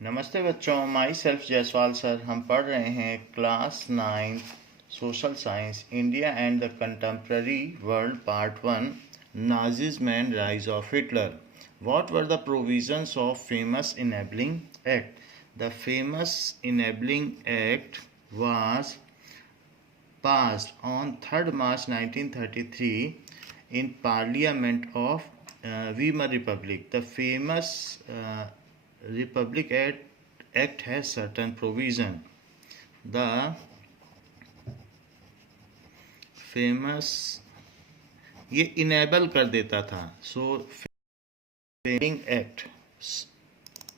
नमस्ते बच्चों, my self Jaiswal sir. हम पढ़ रहे हैं class 9 social science India and the contemporary world part 1 Nazism and rise of Hitler. What were the provisions of famous enabling act? The famous enabling act was passed on 3rd March 1933 in Parliament of Weimar Republic. The famous Republic Act has certain provision. The famous ये enable कर देता था, सो फेमिंग act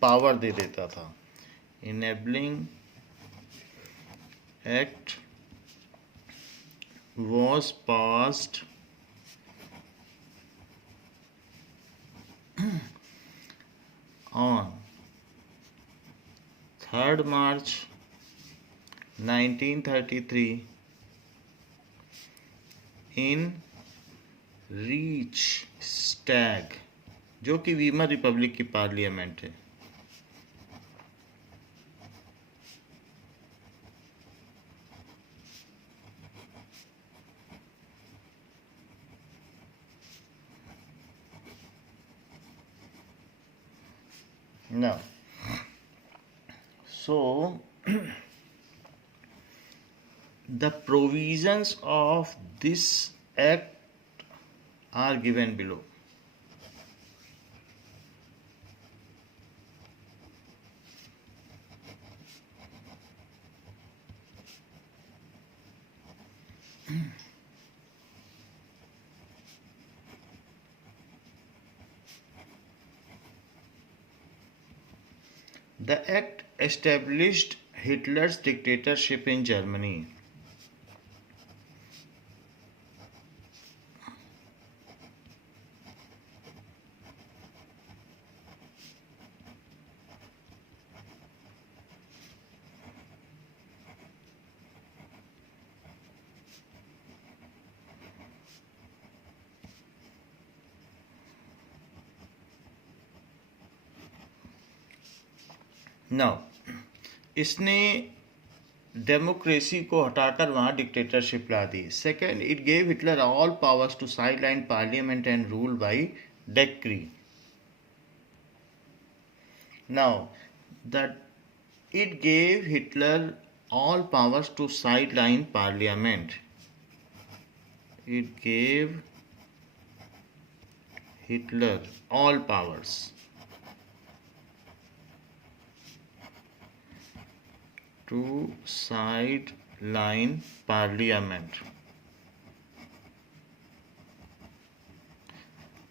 power दे देता था। Enabling act was passed on 3rd March 1933 in Reichstag, जो कि Weimar Republic की parliament है। Now, so the provisions of this act are given below. The act established Hitler's dictatorship in Germany. Now, इसने democracy को हटाकर वहाँ dictatorship ला दी। Second, it gave Hitler all powers to sideline parliament and rule by decree. Now that it gave Hitler all powers to sideline parliament. It gave Hitler all powers to sideline parliament.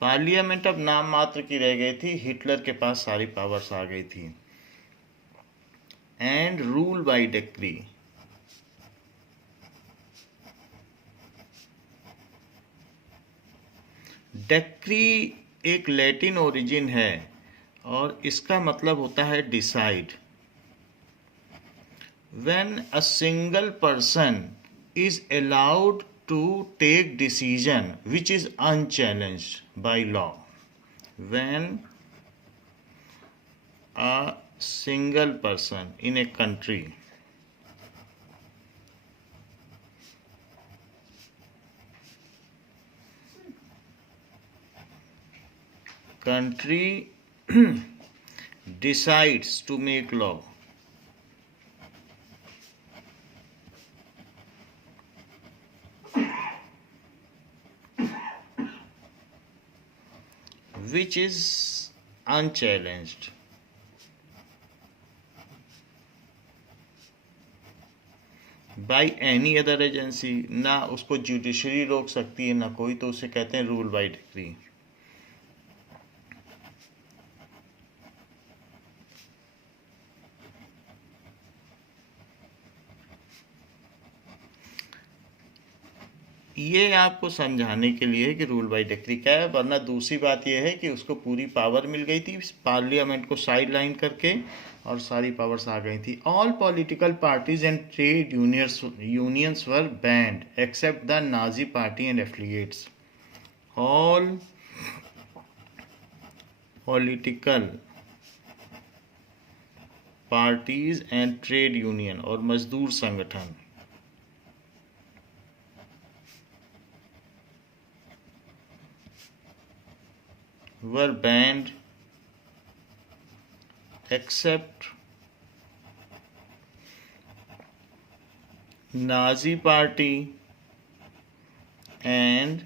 Parliament अब नाम मात्र की रह गई थी, Hitler के पास सारी powers आ गई थी। And rule by decree, decree एक लैटिन ओरिजिन है और इसका मतलब होता है decide. When a single person is allowed to take decision which is unchallenged by law. When a single person in a country decides to make law, which is unchallenged by any other agency, ना उसको judiciary रोक सकती है ना कोई, तो उसे कहते हैं रूल बाय डिक्री। ये आपको समझाने के लिए कि रूल बाय डिक्री क्या है, वरना दूसरी बात यह है कि उसको पूरी पावर मिल गई थी पार्लियामेंट को साइड लाइन करके और सारी पावर्स आ गई थी। All political parties and trade unions were banned except the Nazi party and affiliates. All political parties and trade union और मजदूर संगठन were banned except Nazi Party and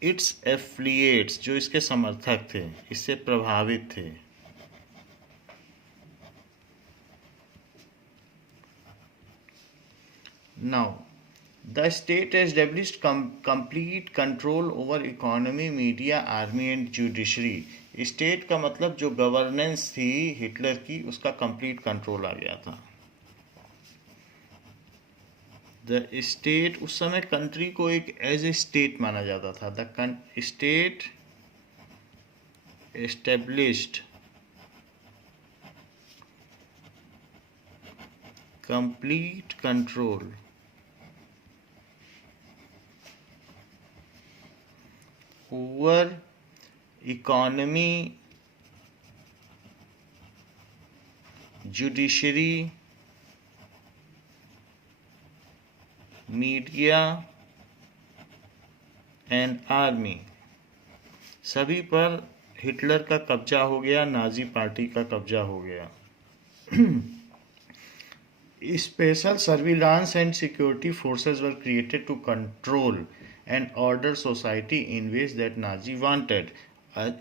its affiliates, जो इसके समर्थक थे, इससे प्रभावित थे. Now, the state established complete control over economy, media, army and judiciary. State का मतलब जो गवर्नेंस थी हिटलर की, उसका कंप्लीट कंट्रोल आ गया था. द स्टेट, उस समय कंट्री को एक एज ए स्टेट माना जाता था. The state established complete control over economy, judiciary, media and army. सभी पर हिटलर का कब्जा हो गया, नाजी पार्टी का कब्जा हो गया. Special surveillance and security forces were created to control and order society in ways that Nazi wanted.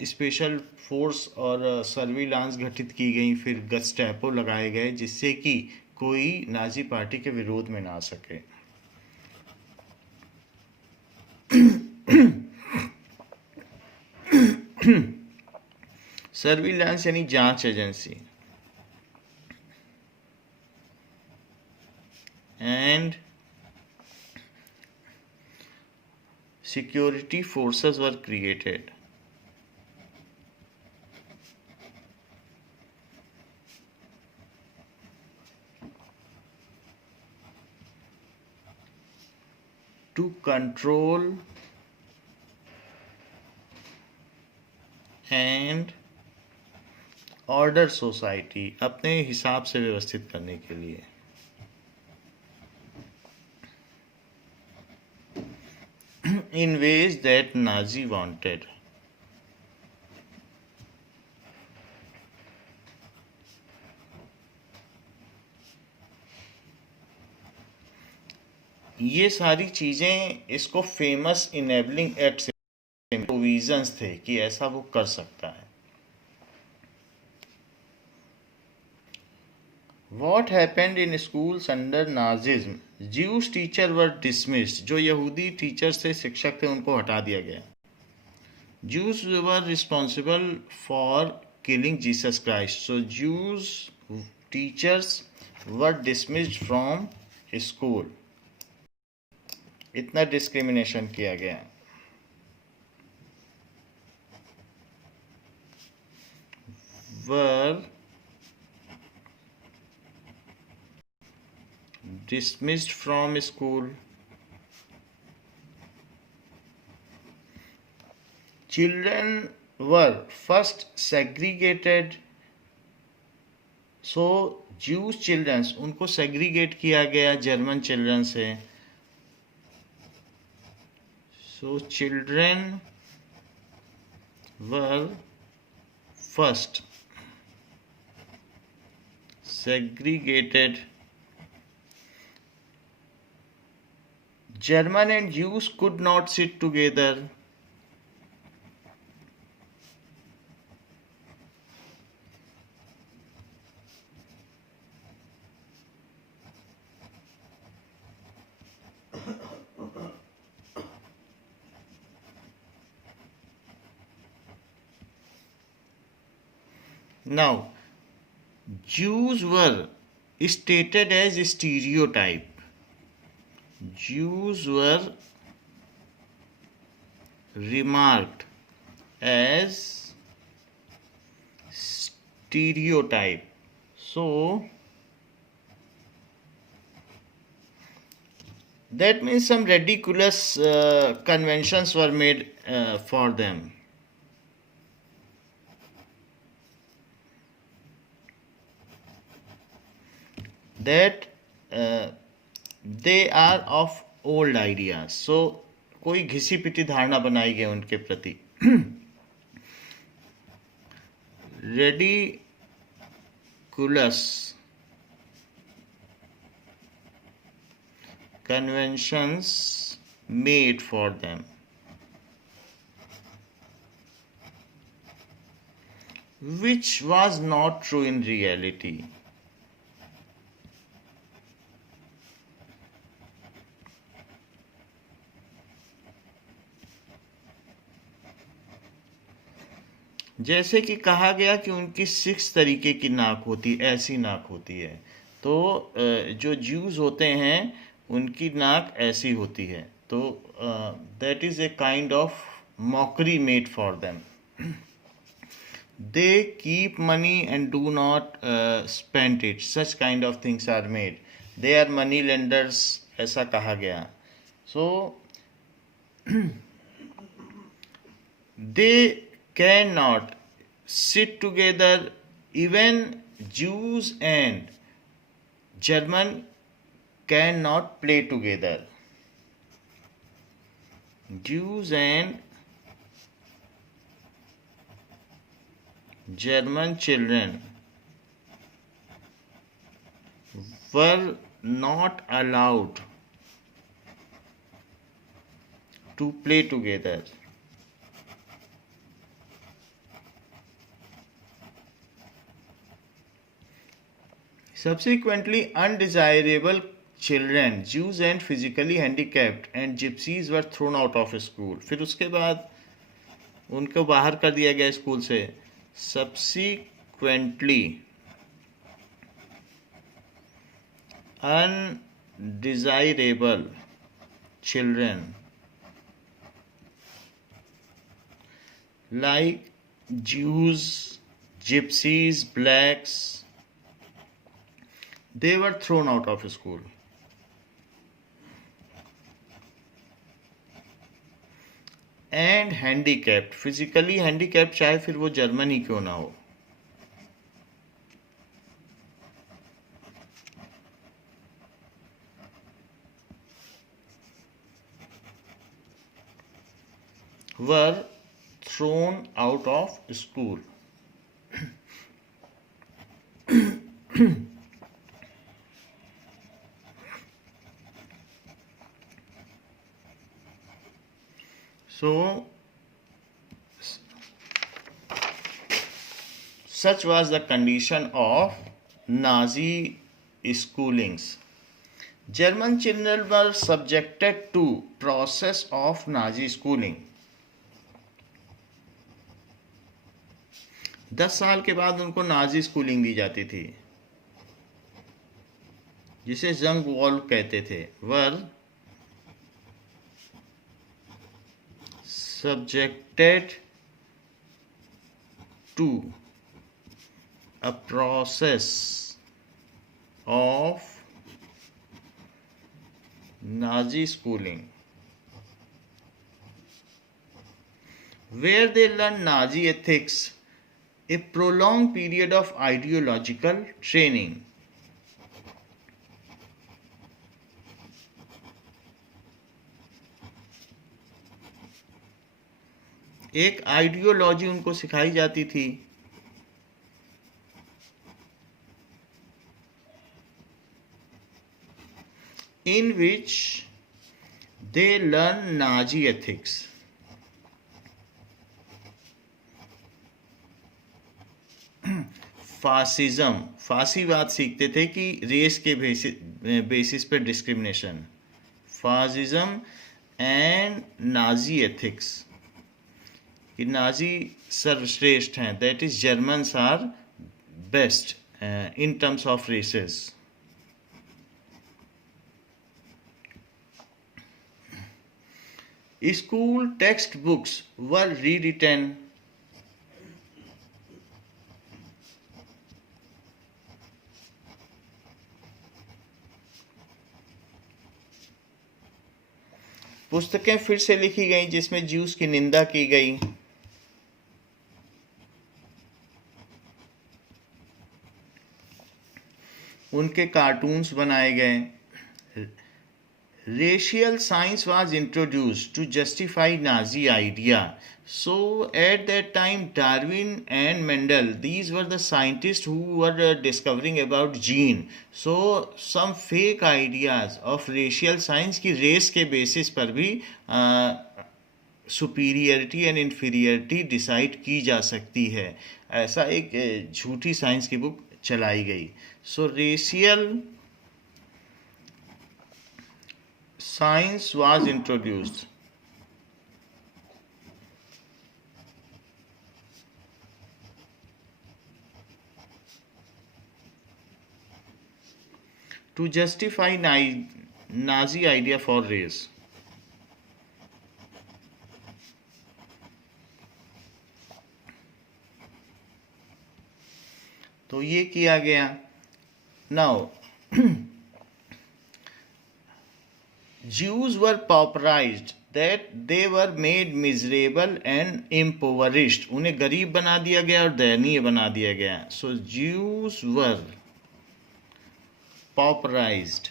Special force और सर्विलांस घटित की गई, फिर गस्टैपो लगाए गए जिससे कि कोई नाजी पार्टी के विरोध में ना आ सके. सर्विलांस यानी जांच agency and security forces were created to control and order society, अपने हिसाब से व्यवस्थित करने के लिए. In ways that Nazi wanted. ये सारी चीजें इसको फेमस इनेबलिंग एक्ट से प्रोविजंस थे कि ऐसा वो कर सकता है. What happened in schools under Nazism? Jewish teachers were dismissed. जो यहूदी टीचर्स थे, शिक्षक थे, उनको हटा दिया गया. Jews were responsible for killing Jesus Christ. So Jews teachers were dismissed from school. इतना डिस्क्रिमिनेशन किया गया. Were dismissed from school. Children were first segregated. So Jewish children, उनको segregate किया गया जर्मन चिल्ड्रन से. So children were first segregated. German and Jews could not sit together. Now, Jews were stated as stereotype. Jews were remarked as stereotype. So that means some ridiculous conventions were made for them. that they are of old ideas. So कोई घिसी पिटी धारणा बनाई गई उनके प्रति. Ridiculous conventions made for them, which was not true in reality. जैसे कि कहा गया कि उनकी 6 तरीके की नाक होती, ऐसी नाक होती है. तो जो ज्यूज होते हैं उनकी नाक ऐसी होती है. तो that is a kind of mockery made for them. They keep money and do not spend it. Such kind of things are made. They are money lenders, ऐसा कहा गया. So they cannot sit together. Even Jews and German cannot play together. Jews and German children were not allowed to play together. Subsequently, undesirable children, Jews and physically handicapped and gypsies were thrown out of school. फिर उसके बाद उनको बाहर कर दिया गया school से. Subsequently, undesirable children like Jews, gypsies, blacks, they were thrown out of school. And handicapped, physically handicapped, चाहे फिर वो जर्मन ही क्यों ना हो. were thrown out of school. So, such was the condition of Nazi schoolings. German children were subjected to process of Nazi schooling. 10 साल के बाद उनको नाजी स्कूलिंग दी जाती थी, जिसे जंग वॉल कहते थे. वर subjected to a process of Nazi schooling, where they learn Nazi ethics, a prolonged period of ideological training. एक आइडियोलॉजी उनको सिखाई जाती थी. In which they learn Nazi ethics. Fascism, फासीवाद सीखते थे कि रेस के बेसिस पर discrimination. Fascism and Nazi ethics, कि नाजी सर्वश्रेष्ठ हैं. That is Germans are best in terms of races. School text books were rewritten. पुस्तकें फिर से लिखी गई जिसमें ज्यूस की निंदा की गई. उनके कार्टून्स बनाए गए। Racial science was introduced to justify Nazi idea. So at that time, Darwin and Mendel, these were the scientists who were discovering about gene. So some fake ideas of racial science की race के basis पर भी superiority and inferiority decide की जा सकती है, ऐसा एक झूठी साइंस की बुक चलाई गई। So racial science was introduced to justify Nazi idea for race. तो ये किया गया। Now Jews were pauperized, that they were made miserable and impoverished. उन्हें गरीब बना दिया गया और दयनीय बना दिया गया। So Jews were pauperized,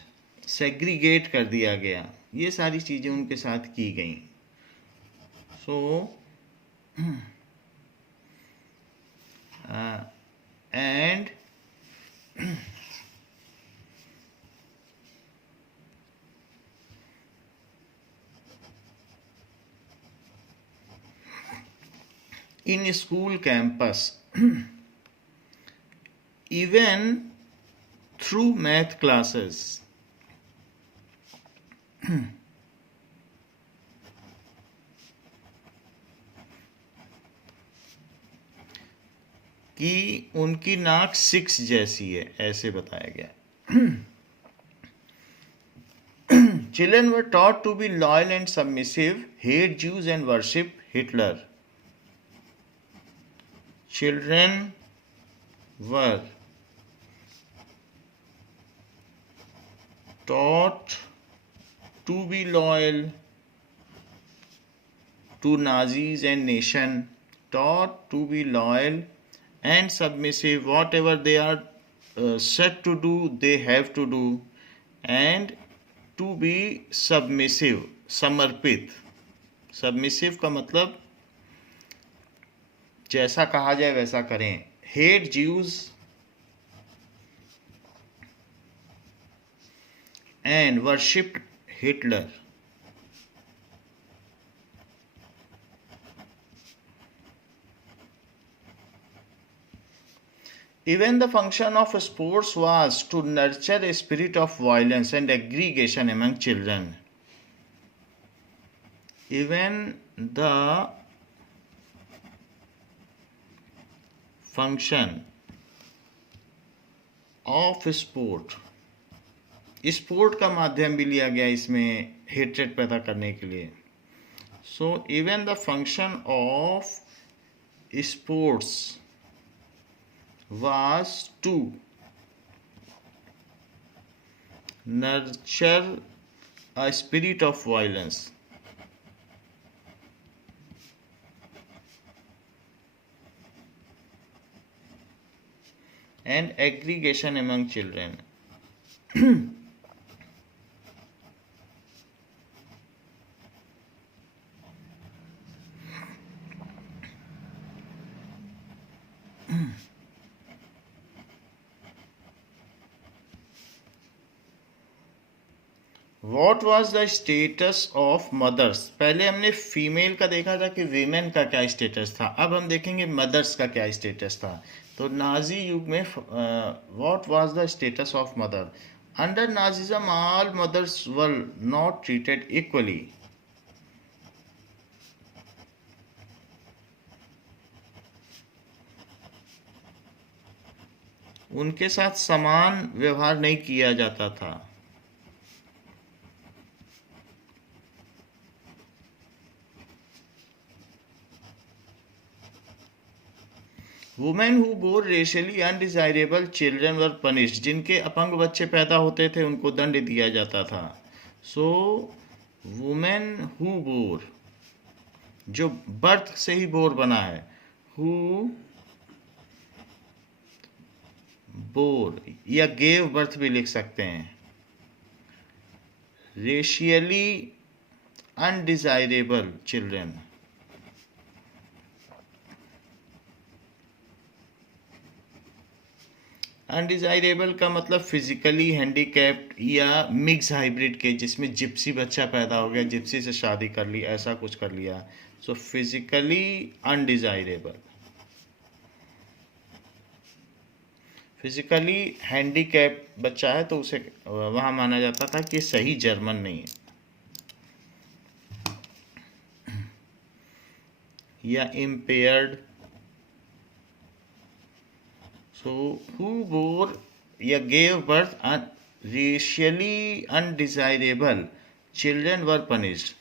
segregate कर दिया गया। ये सारी चीज़ें उनके साथ की गई। So and in school campus, even through math classes, कि उनकी नाक 6 जैसी है, ऐसे बताया गया। Children were taught to be loyal and submissive, hate Jews and worship Hitler. Children were taught to be loyal to Nazis and nation, taught to be loyal and submissive, whatever they are said to do, they have to do, and to be submissive, समर्पित। submissive का मतलब जैसा कहा जाए वैसा करें। hate Jews and worship Hitler. Even the function of sports was to nurture a spirit of violence and aggregation among children. Even the function of sport, sport का माध्यम भी लिया गया इसमें हेट्रेड पैदा करने के लिए। So even the function of sports was to nurture a spirit of violence and aggregation among children. What was the status of mothers? पहले हमने फीमेल का देखा था कि वीमेन का क्या स्टेटस था, अब हम देखेंगे मदर्स का क्या स्टेटस था। तो नाजी युग में what was the status of mother? Under Nazism, all mothers were not treated equally. उनके साथ समान व्यवहार नहीं किया जाता था। Women who bore racially undesirable children were punished, जिनके अपंग बच्चे पैदा होते थे उनको दंड दिया जाता था। सो वुमेन हु बोर, जो बर्थ से ही बोर बना है, हु बोर या गेव बर्थ भी लिख सकते हैं। रेशियली अनडिजायरेबल चिल्ड्रन, अनडिजायरेबल का मतलब फिजिकली हैंडीकैप्ड या मिक्स हाइब्रिड के, जिसमें जिप्सी बच्चा पैदा हो गया, जिप्सी से शादी कर ली, ऐसा कुछ कर लिया। सो फिजिकली अनडिजायरेबल। फिजिकली हैंडीकैप बच्चा है तो उसे वहाँ माना जाता था कि सही जर्मन नहीं है। या इम्पेयर्ड। सो हु बोर या gave birth racially undesirable children were punished.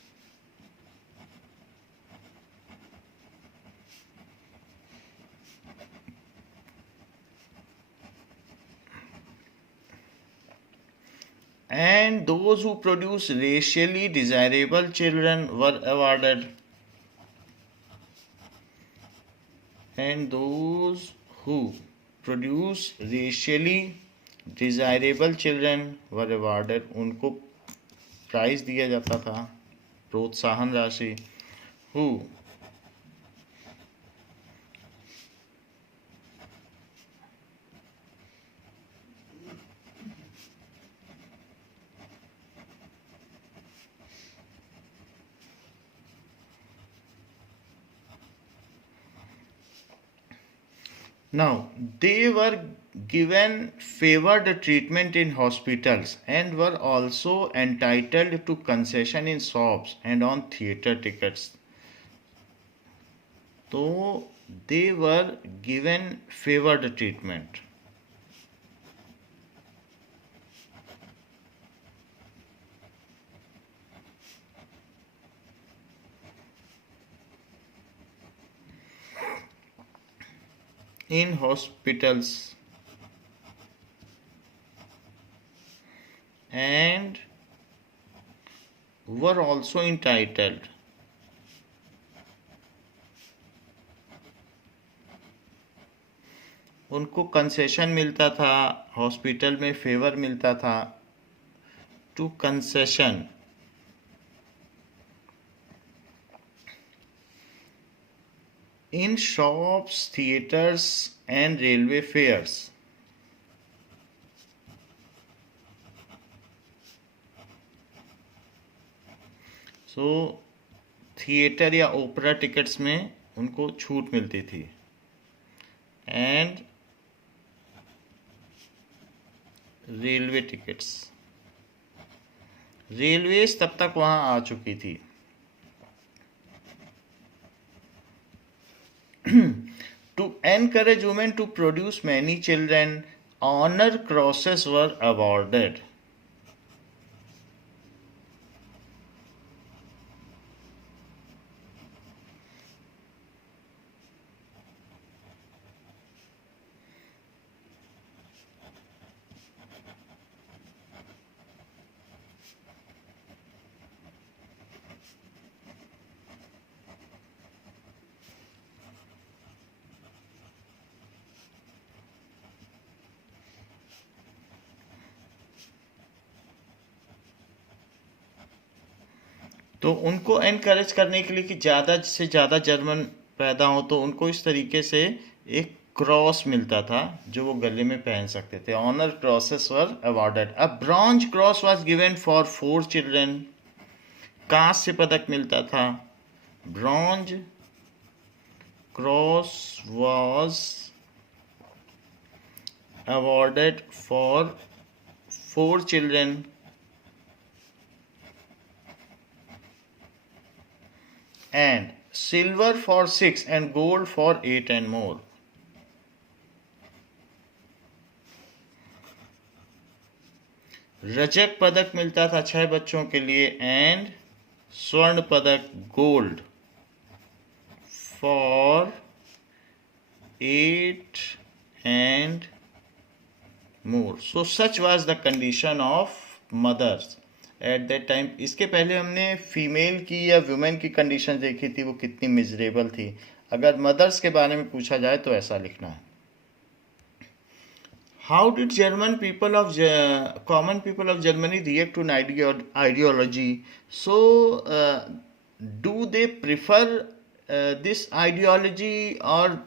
And those who produce racially desirable children were awarded. And those who produce racially desirable children were awarded. उनको प्राइज दिया जाता था, प्रोत्साहन राशि। Who now they were given favored treatment in hospitals and were also entitled to concession in shops and on theatre tickets. So they were given favored treatment. In hospitals and were also entitled उनको concession मिलता था, hospital में favour मिलता था, to concession in shops, theaters and railway fares. So theatre या opera tickets में उनको छूट मिलती थी। एंड रेलवे टिकट्स, रेलवेज तब तक वहाँ आ चुकी थी। To encourage women to produce many children, honor crosses were awarded. तो उनको एनकरेज करने के लिए कि ज़्यादा से ज़्यादा जर्मन पैदा हो, तो उनको इस तरीके से एक क्रॉस मिलता था जो वो गले में पहन सकते थे। Honour crosses were awarded. A bronze cross was given for 4 children. कांस्य पदक मिलता था। Bronze cross was awarded for 4 children and silver for 6 and gold for 8 and more. Rajak पदक मिलता था 6 बच्चों के लिए एंड स्वर्ण पदक gold for 8 and more. So such was the condition of mothers at that time. इसके पहले हमने फीमेल की या वुमेन की कंडीशन देखी थी, वो कितनी मिजरेबल थी। अगर मदर्स के बारे में पूछा जाए तो ऐसा लिखना है। How did common people of Germany react to an ideology? So, do they prefer this ideology, or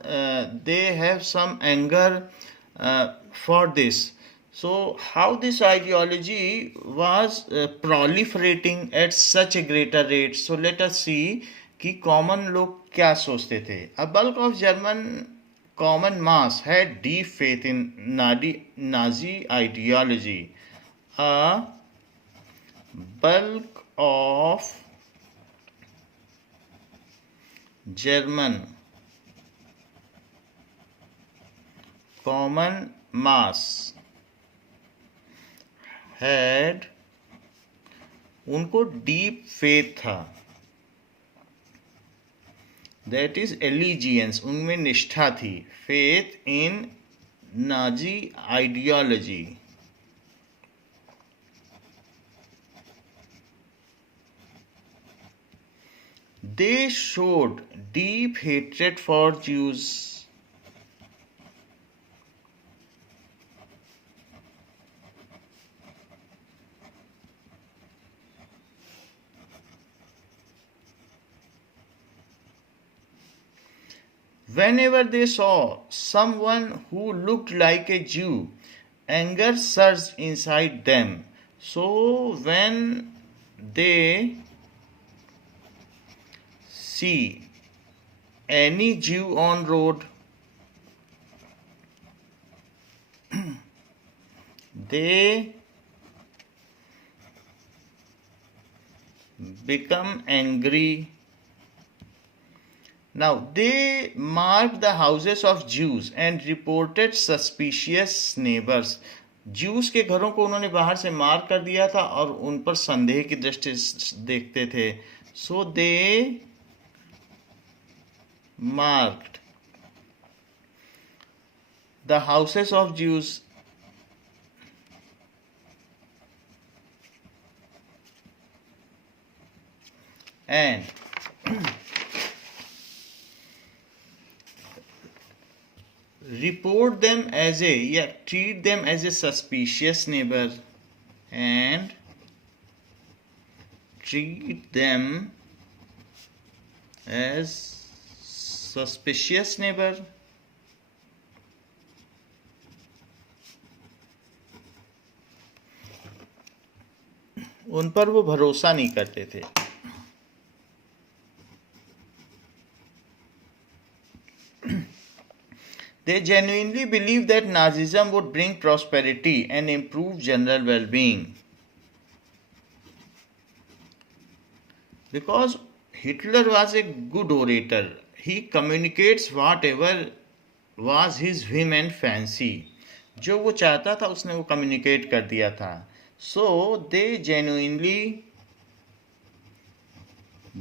they have some anger for this? So, how this ideology was proliferating at such a greater rate? So, let us see कि common लोग क्या सोचते थे. A bulk of German common mass had deep faith in Nazi ideology. A bulk of German common mass had, उनको deep faith था, that is allegiance, उनमें निष्ठा थी, faith in Nazi ideology. They showed deep hatred for Jews. Whenever they saw someone who looked like a Jew, anger surged inside them. So, when they see any Jew on road, they become angry. Now, they marked the houses of Jews and reported suspicious neighbors. Jews के घरों को उन्होंने बाहर से mark कर दिया था और उन पर संदेह की दृष्टि देखते थे. So they marked the houses of Jews and report them as treat them as a suspicious neighbor, and treat them as suspicious neighbor. उन पर वो भरोसा नहीं करते थे. They genuinely believed that Nazism would bring prosperity and improve general well-being. Because Hitler was a good orator. He communicates whatever was his whim and fancy. जो वो चाहता था उसने वो communicate कर दिया था. So they genuinely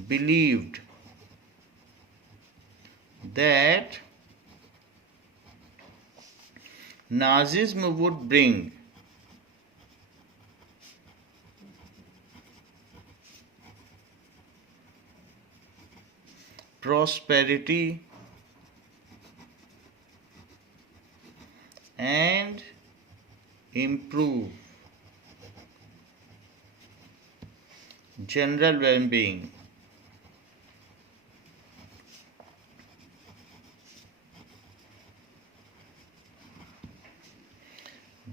believed that Nazism would bring prosperity and improve general well-being.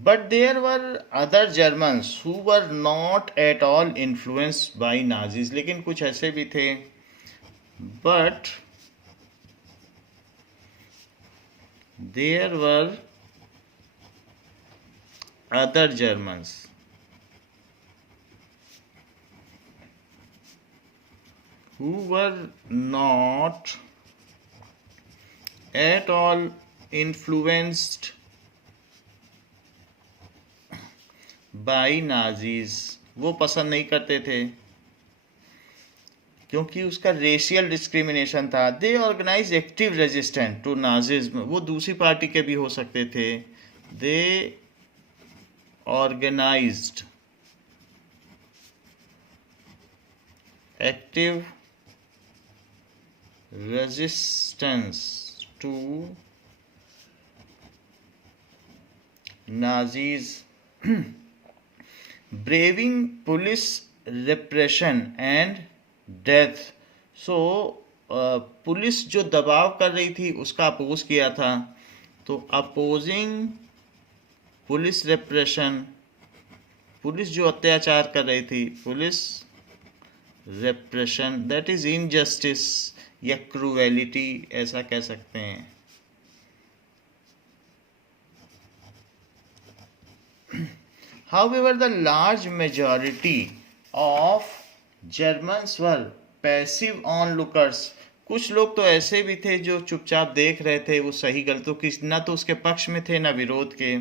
But there were other Germans who were not at all influenced by Nazis. लेकिन कुछ ऐसे भी थे. But there were other Germans who were not at all influenced by Nazis. वो पसंद नहीं करते थे क्योंकि उसका रेशियल डिस्क्रिमिनेशन था. They organise active resistant to Nazism. वो दूसरी पार्टी के भी हो सकते थे. They organised active resistance to Nazis, braving police repression and death. So police जो दबाव कर रही थी उसका अपोज किया था, तो अपोजिंग पुलिस रेप्रेशन, पुलिस जो अत्याचार कर रही थी, पुलिस रेप्रेशन, दैट इज इनजस्टिस या क्रूएलिटी ऐसा कह सकते हैं. However, the large majority of Germans were passive onlookers. कुछ लोग तो ऐसे भी थे जो चुपचाप देख रहे थे वो सही गलतों की, ना तो उसके पक्ष में थे ना विरोध के.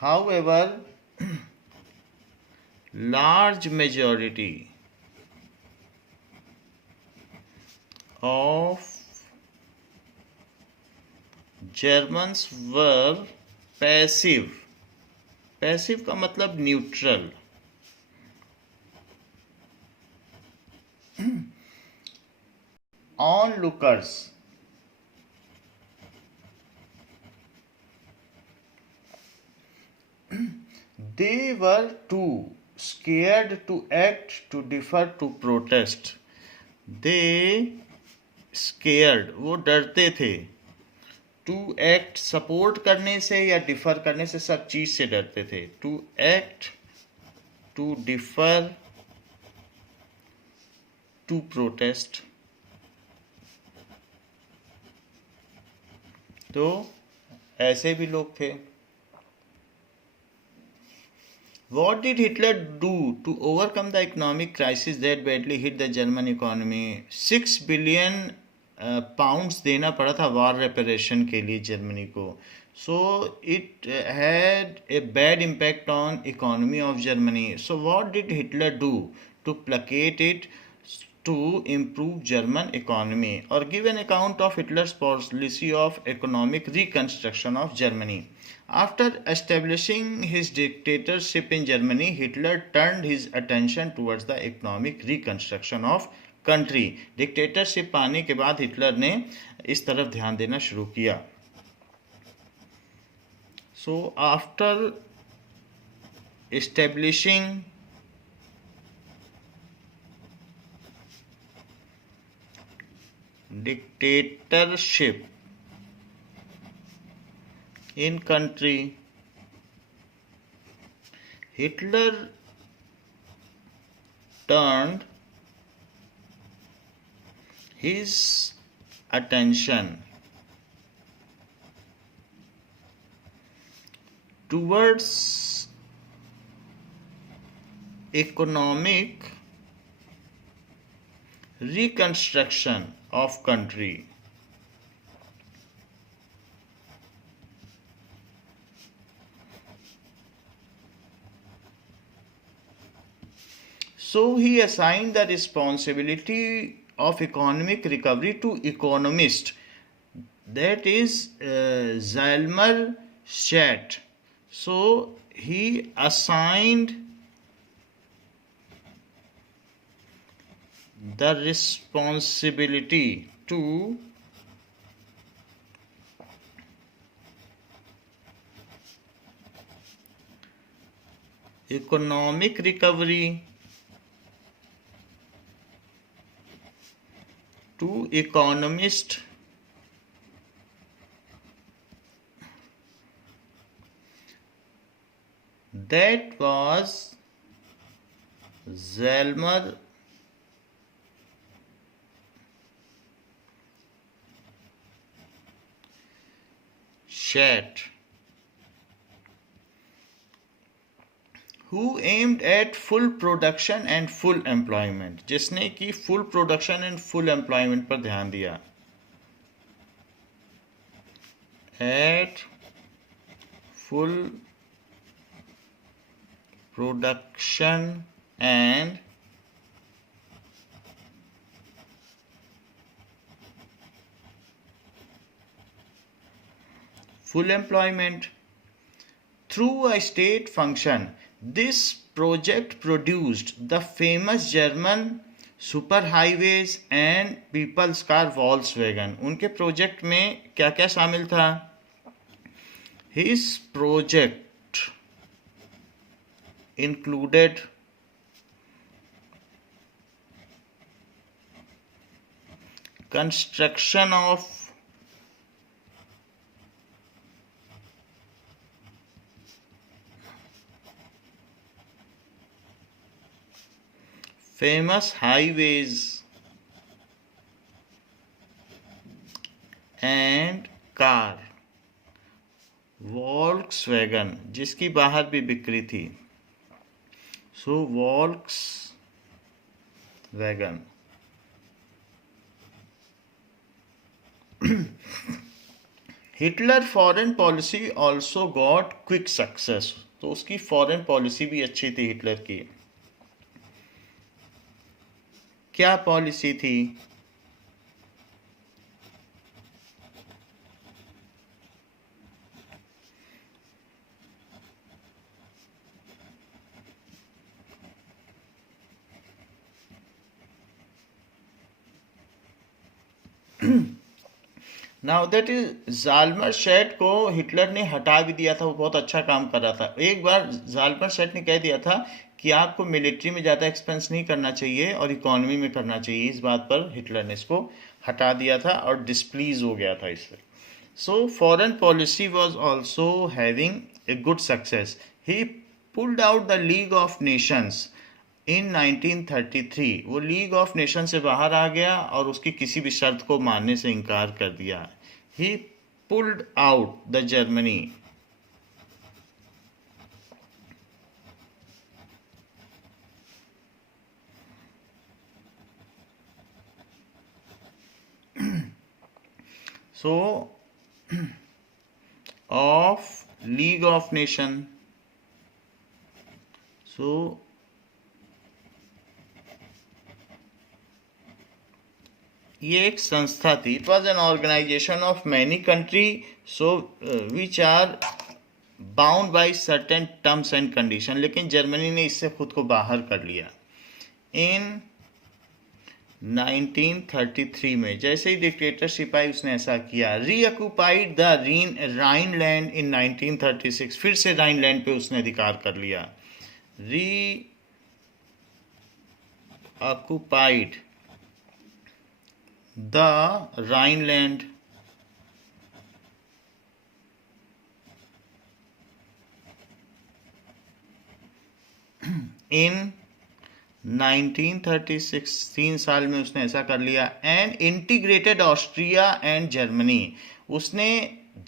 However, large majority of Germans were passive. Passive का मतलब neutral. onlookers, they were too scared to act, to differ, to protest. they scared, वो डरते थे, टू एक्ट, सपोर्ट करने से या डिफर करने से, सब चीज से डरते थे. To act, to differ, to protest. तो ऐसे भी लोग थे. What did Hitler do to overcome the economic crisis that badly hit the German economy? 6 billion pounds देना पड़ा था वार रेपरेशन के लिए जर्मनी को. So it had a bad impact on economy of Germany. So what did Hitler do to placate it, to improve German economy, or give an account of Hitler's policy of economic reconstruction of Germany. After establishing his dictatorship in Germany, Hitler turned his attention towards the economic reconstruction of country. Dictatorship पाने के बाद Hitler ने इस तरफ ध्यान देना शुरू किया. So after establishing dictatorship in country, Hitler turned his attention towards economic reconstruction of country. So he assigned the responsibility of economic recovery to economist, that is Zalmer Schacht. So he assigned the responsibility to economic recovery to economist that was Zalmer Schacht, who aimed at full production and full employment, जिसने कि full production and full employment पर ध्यान दिया. At full production and full employment. Through a state function, this project produced the famous German superhighways and people's car Volkswagen. उनके project में क्या क्या शामिल था? His project included construction of famous highways and car, Volkswagen, जिसकी बाहर भी बिक्री थी, so Volkswagen. Hitler foreign policy also got quick success, तो उसकी फॉरेन पॉलिसी भी अच्छी थी हिटलर की। क्या पॉलिसी थी? नाउ दैट इज जाल्मर शेट को हिटलर ने हटा भी दिया था, वो बहुत अच्छा काम कर रहा था। एक बार जाल्मर शेट ने कह दिया था कि आपको मिलिट्री में ज़्यादा एक्सपेंस नहीं करना चाहिए और इकोनॉमी में करना चाहिए। इस बात पर हिटलर ने इसको हटा दिया था और डिस्प्लीज हो गया था इससे। So foreign policy was also having a good success. He pulled out the League of Nations in 1933। वो लीग ऑफ नेशन से बाहर आ गया और उसकी किसी भी शर्त को मानने से इनकार कर दिया। He pulled out the Germany so of League of Nation, so ये एक संस्था थी। It was an organisation of many country so which are bound by certain terms and condition, लेकिन जर्मनी ने इससे खुद को बाहर कर लिया। इन 1933 में जैसे ही डिक्टेटरशिप आई उसने ऐसा किया। रीऑक्युपाइड द राइनलैंड इन 1936, फिर से राइनलैंड पे उसने अधिकार कर लिया। रीऑक्युपाइड द राइनलैंड इन 1936, 3 साल में उसने ऐसा कर लिया। And integrated Austria and Germany, उसने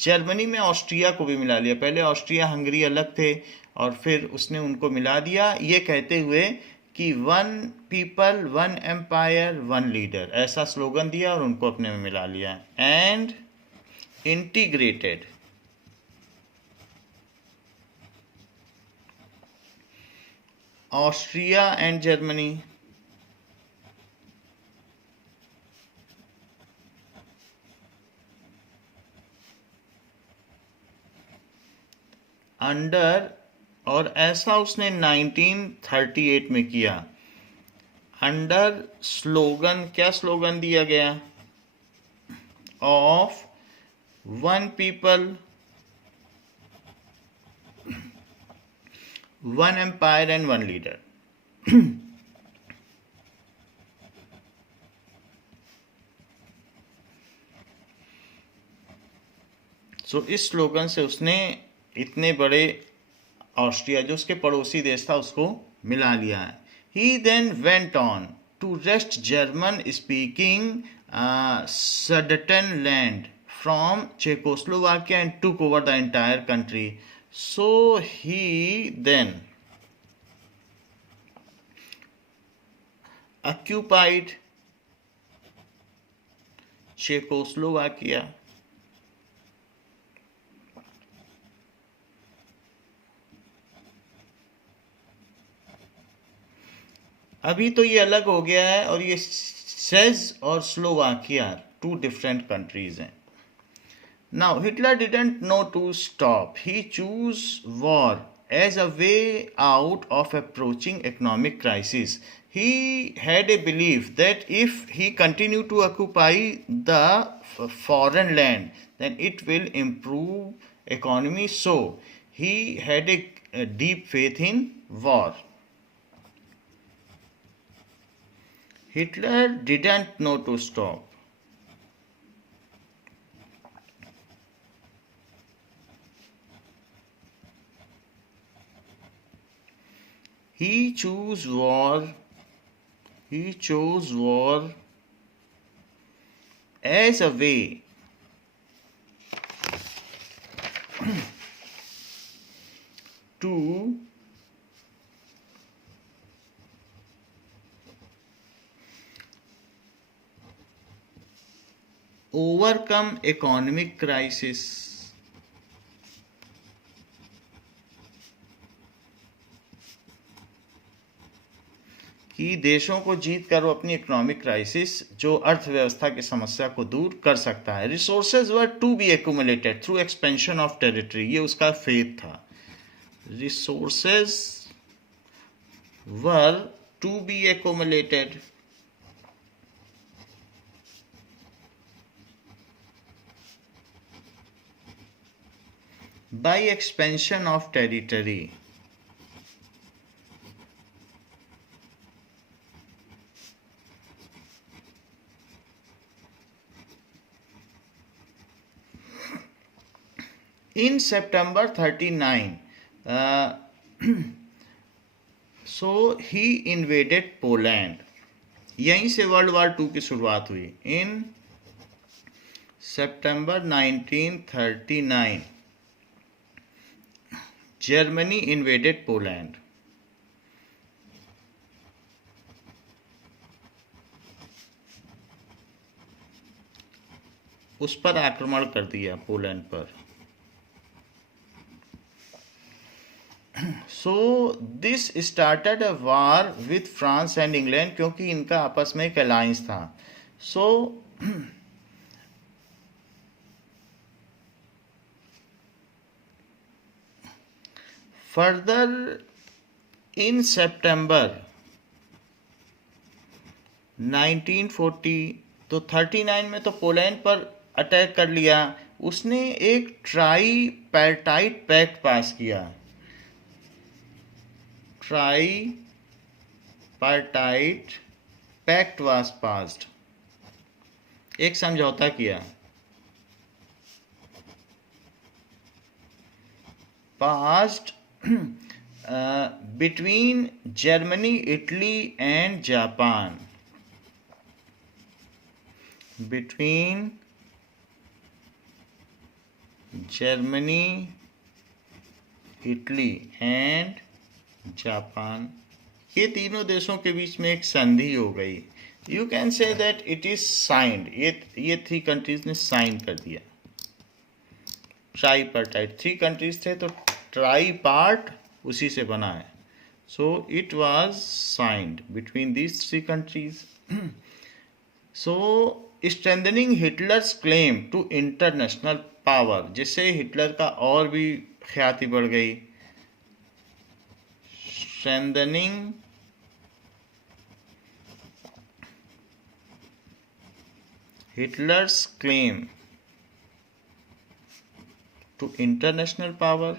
जर्मनी में ऑस्ट्रिया को भी मिला लिया। पहले ऑस्ट्रिया हंगरी अलग थे और फिर उसने उनको मिला दिया, ये कहते हुए कि 1 पीपल 1 एम्पायर 1 लीडर, ऐसा स्लोगन दिया और उनको अपने में मिला लिया। And integrated Austria and Germany under, और ऐसा उसने 1938 में किया। अंडर स्लोगन, क्या स्लोगन दिया गया? Of 1 people 1 empire and 1 leader. So इस स्लोगन से उसने इतने बड़े ऑस्ट्रिया, जो उसके पड़ोसी देश था, उसको मिला लिया है। He then went on to wrest German speaking Sudetenland from Czechoslovakia and took over the entire country. So he then occupied Czechoslovakia, अभी तो ये अलग हो गया है और ये सेज और स्लोवाकिया 2 डिफरेंट कंट्रीज हैं। Now Hitler didn't know to stop, he choose war as a way out of approaching economic crisis. He had a belief that if he continued to occupy the foreign land, then it will improve economy, so he had a deep faith in war. Hitler didn't know to stop. He chose war. He chose war as a way to overcome economic crisis. कि देशों को जीत कर वो अपनी economic crisis जो अर्थव्यवस्था की समस्या को दूर कर सकता है. Resources were to be accumulated through expansion of territory, ये उसका फेथ था. Resources were to be accumulated by expansion of territory. In September 39, so he invaded Poland. यहीं से वर्ल्ड वार टू की शुरुआत हुई. इन सितंबर 1939 जर्मनी इन्वेडेड पोलैंड. उस पर आक्रमण कर दिया, पोलैंड पर. So this started a war with France and England, क्योंकि इनका आपस में एक अलायंस था. सो फर्दर इन सितंबर 1940, तो 39 में तो पोलैंड पर अटैक कर लिया. उसने एक ट्राईपार्टाइट पैक्ट पास किया. Tripartite pact was passed. एक समझौता किया. Passed between Germany, Italy and Japan. Between Germany, Italy and Japan. ये तीनों देशों के बीच में एक संधि हो गई. You can say that it is signed. ये थ्री कंट्रीज ने साइन कर दिया. ट्राईपार्टाइट, थ्री कंट्रीज थे तो ट्राई पार्ट उसी से बना है. So it was signed between these three countries. So strengthening Hitler's claim to international power, जिससे हिटलर का और भी ख्याति बढ़ गई. Strengthening Hitler's claim to international power.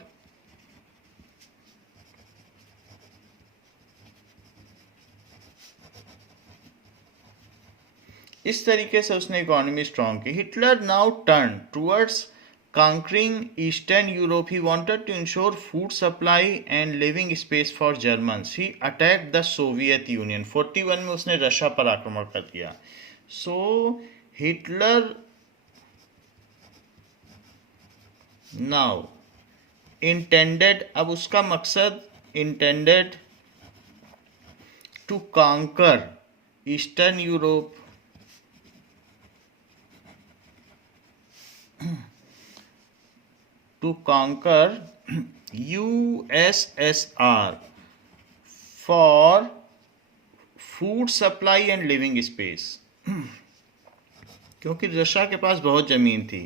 इस तरीके से उसने इकोनॉमी स्ट्रॉन्ग की. Hitler now turn towards conquering Eastern Europe. He wanted to ensure food supply and living space for Germans. He attacked the Soviet Union. 41 में उसने Russia पर आक्रमण कर दिया. So Hitler now intended, अब उसका मकसद intended to conquer Eastern Europe, to conquer USSR for food supply and living space. क्योंकि रशिया के पास बहुत ज़मीन थी.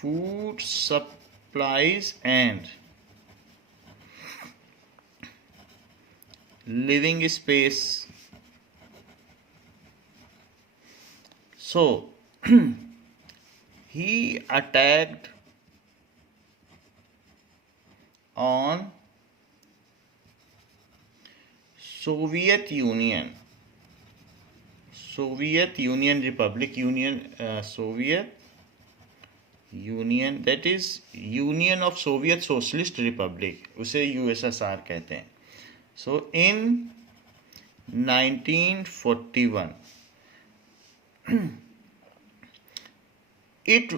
Food supplies and living space. So he attacked on Soviet Union, Soviet Union Republic, Soviet Union, that is Union of Soviet Socialist Republic, उसे USSR कहते हैं. So in 1941 it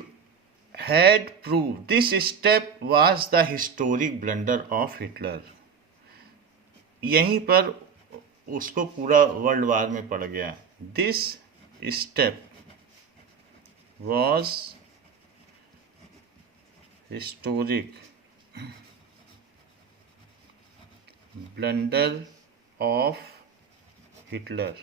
had proved this step was the historic blunder of Hitler. यहीं पर उसको पूरा world war में पड़ गया. This step was historic blunder of Hitler,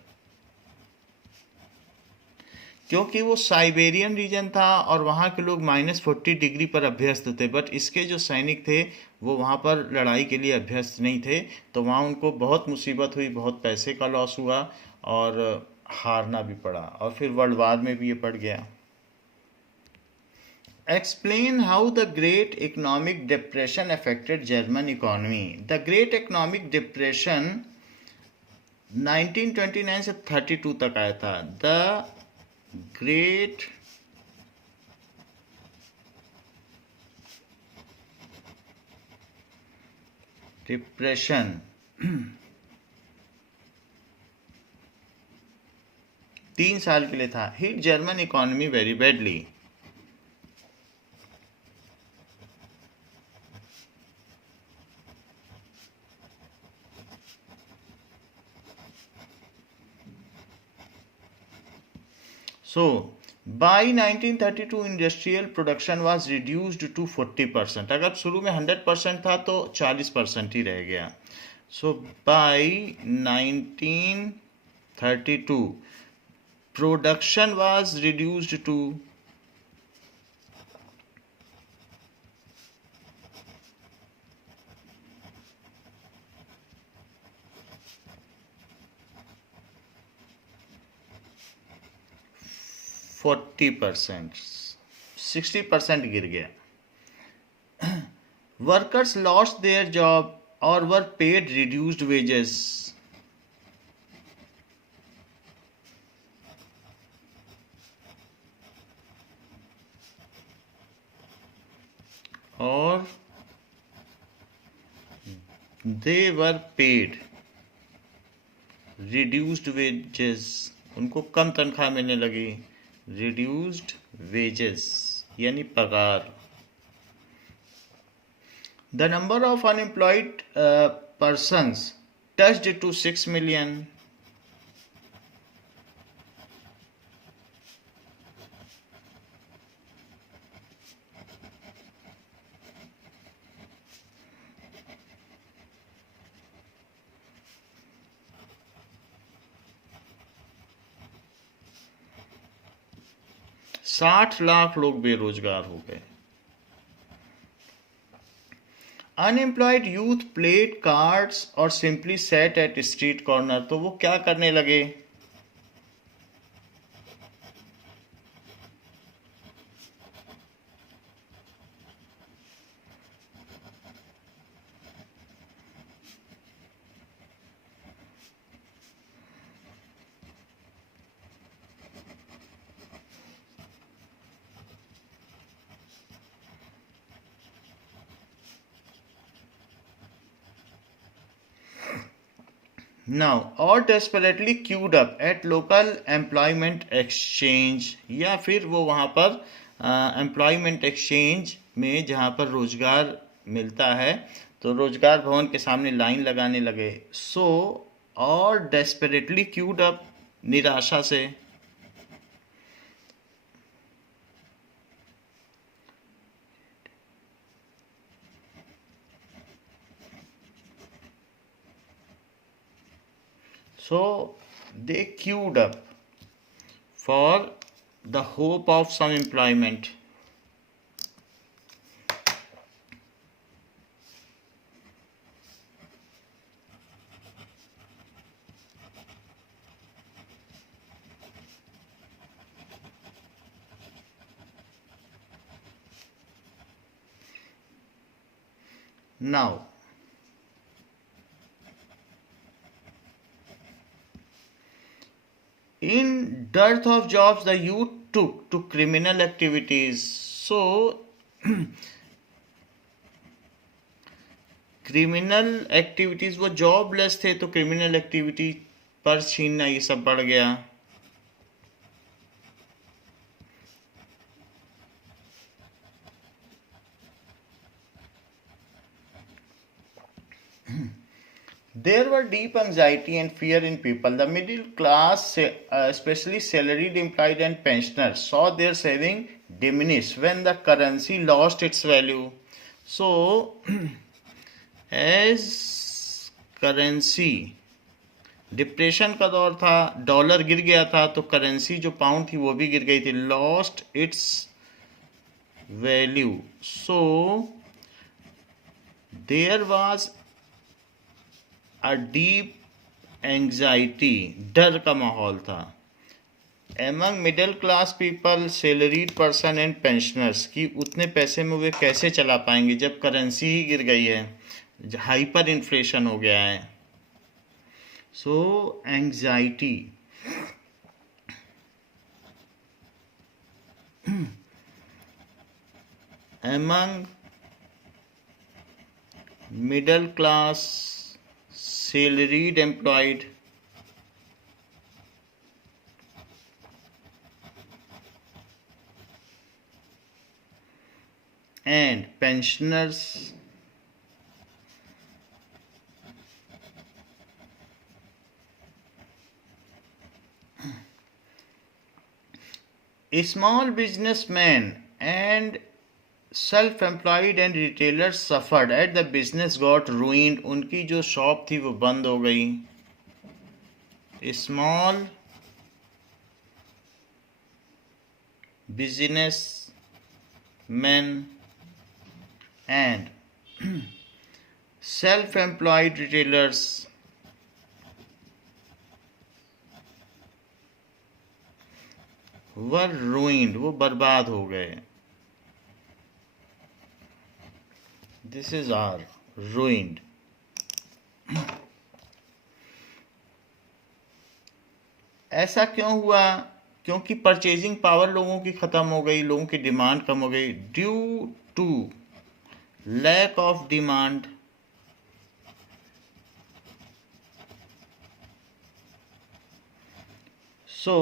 क्योंकि वो साइबेरियन रीजन था और वहाँ के लोग -40 डिग्री पर अभ्यस्त थे, बट इसके जो सैनिक थे वो वहाँ पर लड़ाई के लिए अभ्यस्त नहीं थे, तो वहाँ उनको बहुत मुसीबत हुई, बहुत पैसे का लॉस हुआ और हारना भी पड़ा, और फिर वर्ल्ड वार में भी ये पड़ गया. Explain how the Great Economic Depression affected German economy. The Great Economic Depression 1929 से 32 तक आया था. The Great Depression 3 साल के लिए था. Hit German economy very badly. So, by 1932 industrial production was reduced to 40%. अगर शुरू में 100% था तो 40% ही रह गया. So, by 1932 production was reduced to 40%, 60% गिर गया. Workers lost their job or were paid reduced wages. Or they were paid reduced wages. उनको कम तनख्वाह मिलने लगी. reduced wages यानी पगार. The number of unemployed persons touched to 6 million. साठ लाख लोग बेरोजगार हो गए. अनएम्प्लॉयड यूथ प्लेड कार्ड्स और simply sat at street corner. तो वो क्या करने लगे? Now, or desperately queued up at local employment exchange, या फिर वो वहाँ पर एम्प्लॉयमेंट एक्सचेंज में जहाँ पर रोजगार मिलता है तो रोजगार भवन के सामने लाइन लगाने लगे. सो और डेस्परेटली क्यूड अप, निराशा से. So they queued up for the hope of some employment. Now, in dearth of jobs, the youth took to criminal activities. So, criminal activities, वो जॉबलेस थे तो क्रिमिनल एक्टिविटी पर छीनना ये सब बढ़ गया. There were deep anxiety and fear in people. The middle class, especially salaried employed and pensioners, saw their saving diminish when the currency lost its value. So, as currency, depression का दौर था, dollar गिर गया था, तो currency जो pound थी वो भी गिर गई थी, lost its value. So there was a deep anxiety, डर का माहौल था. Among middle class people, salaried person and pensioners, कि उतने पैसे में वे कैसे चला पाएंगे जब करेंसी ही गिर गई है, हाइपर इन्फ्लेशन हो गया है. So anxiety. Among middle class, salaried employed and pensioners, small businessmen and self-employed and retailers suffered as the business got ruined. उनकी जो शॉप थी वो बंद हो गई. Small business men and self-employed retailers were ruined, वो बर्बाद हो गए. This is our ruined. ऐसा क्यों हुआ? क्योंकि परचेजिंग पावर लोगों की ख़त्म हो गई, लोगों की डिमांड कम हो गई. Due to lack of demand, so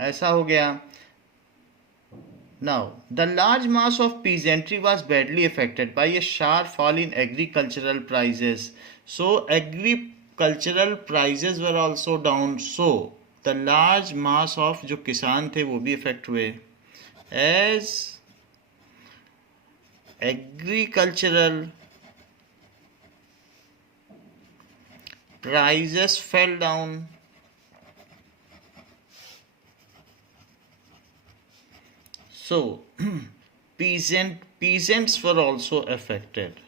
ऐसा हो गया. Now, the large mass of peasantry was badly affected by a sharp fall in agricultural prices. So, agricultural prices were also down. So, the large mass of जो किसान थे वो भी affect हुए. As agricultural prices fell down, so peasants were also affected.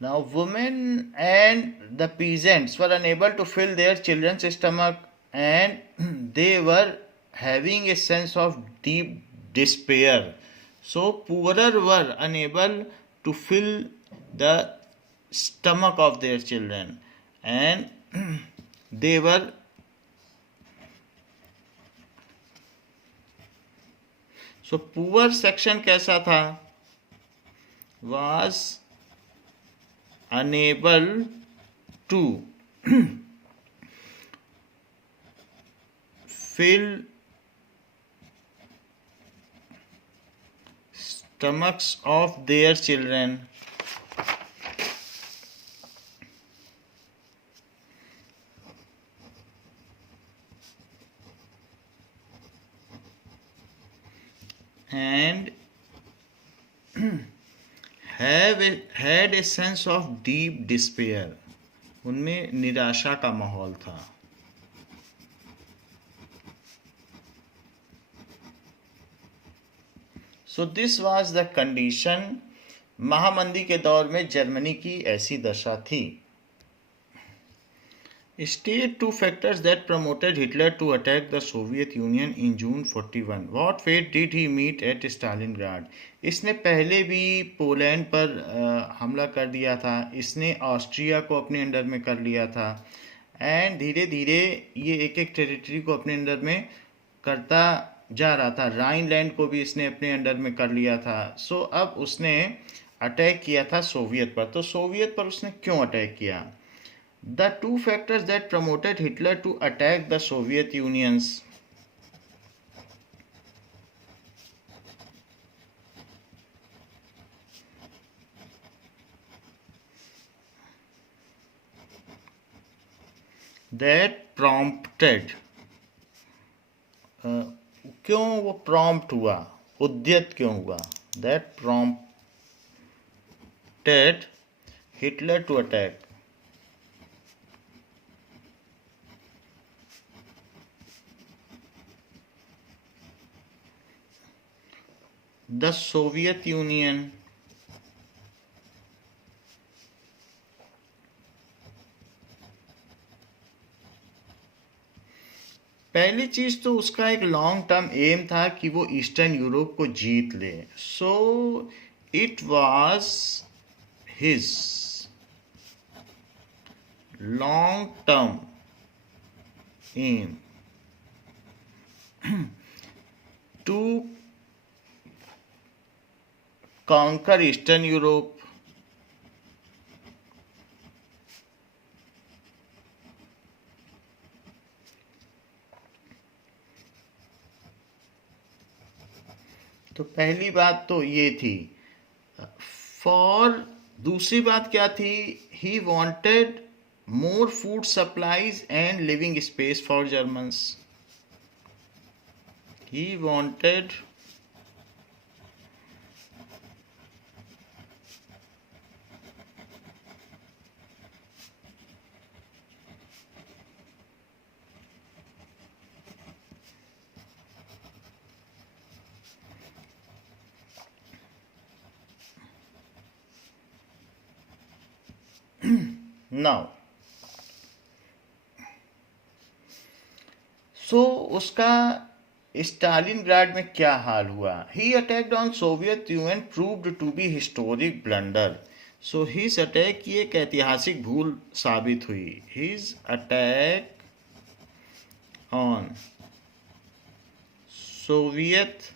Now, women and the peasants were unable to fill their children's stomach, and they were having a sense of deep despair. So, poorer were unable to fill the stomach of their children, and they were so poor section कैसा था? Was unable to fill stomachs of their children. And had a sense of deep despair. उनमें निराशा का माहौल था. So this was the condition. महामंदी के दौर में जर्मनी की ऐसी दशा थी. State two factors that promoted Hitler to attack the Soviet Union in June 41. What fate did he meet at Stalingrad? इसने पहले भी पोलैंड पर हमला कर दिया था, इसने ऑस्ट्रिया को अपने अंडर में कर लिया था, एंड धीरे धीरे ये एक एक टेरिटरी को अपने अंडर में करता जा रहा था. राइनलैंड को भी इसने अपने अंडर में कर लिया था. सो अब उसने अटैक किया था सोवियत पर. तो सोवियत पर उसने क्यों अटैक किया? The two factors that promoted Hitler to attack the Soviet Unions. That prompted, क्यों वो prompt हुआ, उद्यत क्यों हुआ? That prompted Hitler to attack. The Soviet Union. पहली चीज तो उसका एक लॉन्ग टर्म एम था कि वो ईस्टर्न यूरोप को जीत ले. So it was his long term aim to conquer Eastern Europe. तो पहली बात तो ये थी. दूसरी बात क्या थी? He wanted more food supplies and living space for Germans. He wanted now. So उसका स्टालिनग्राड में क्या हाल हुआ? He attacked on Soviet Union proved to be historic blunder. So his attack की एक ऐतिहासिक भूल साबित हुई. His attack on Soviet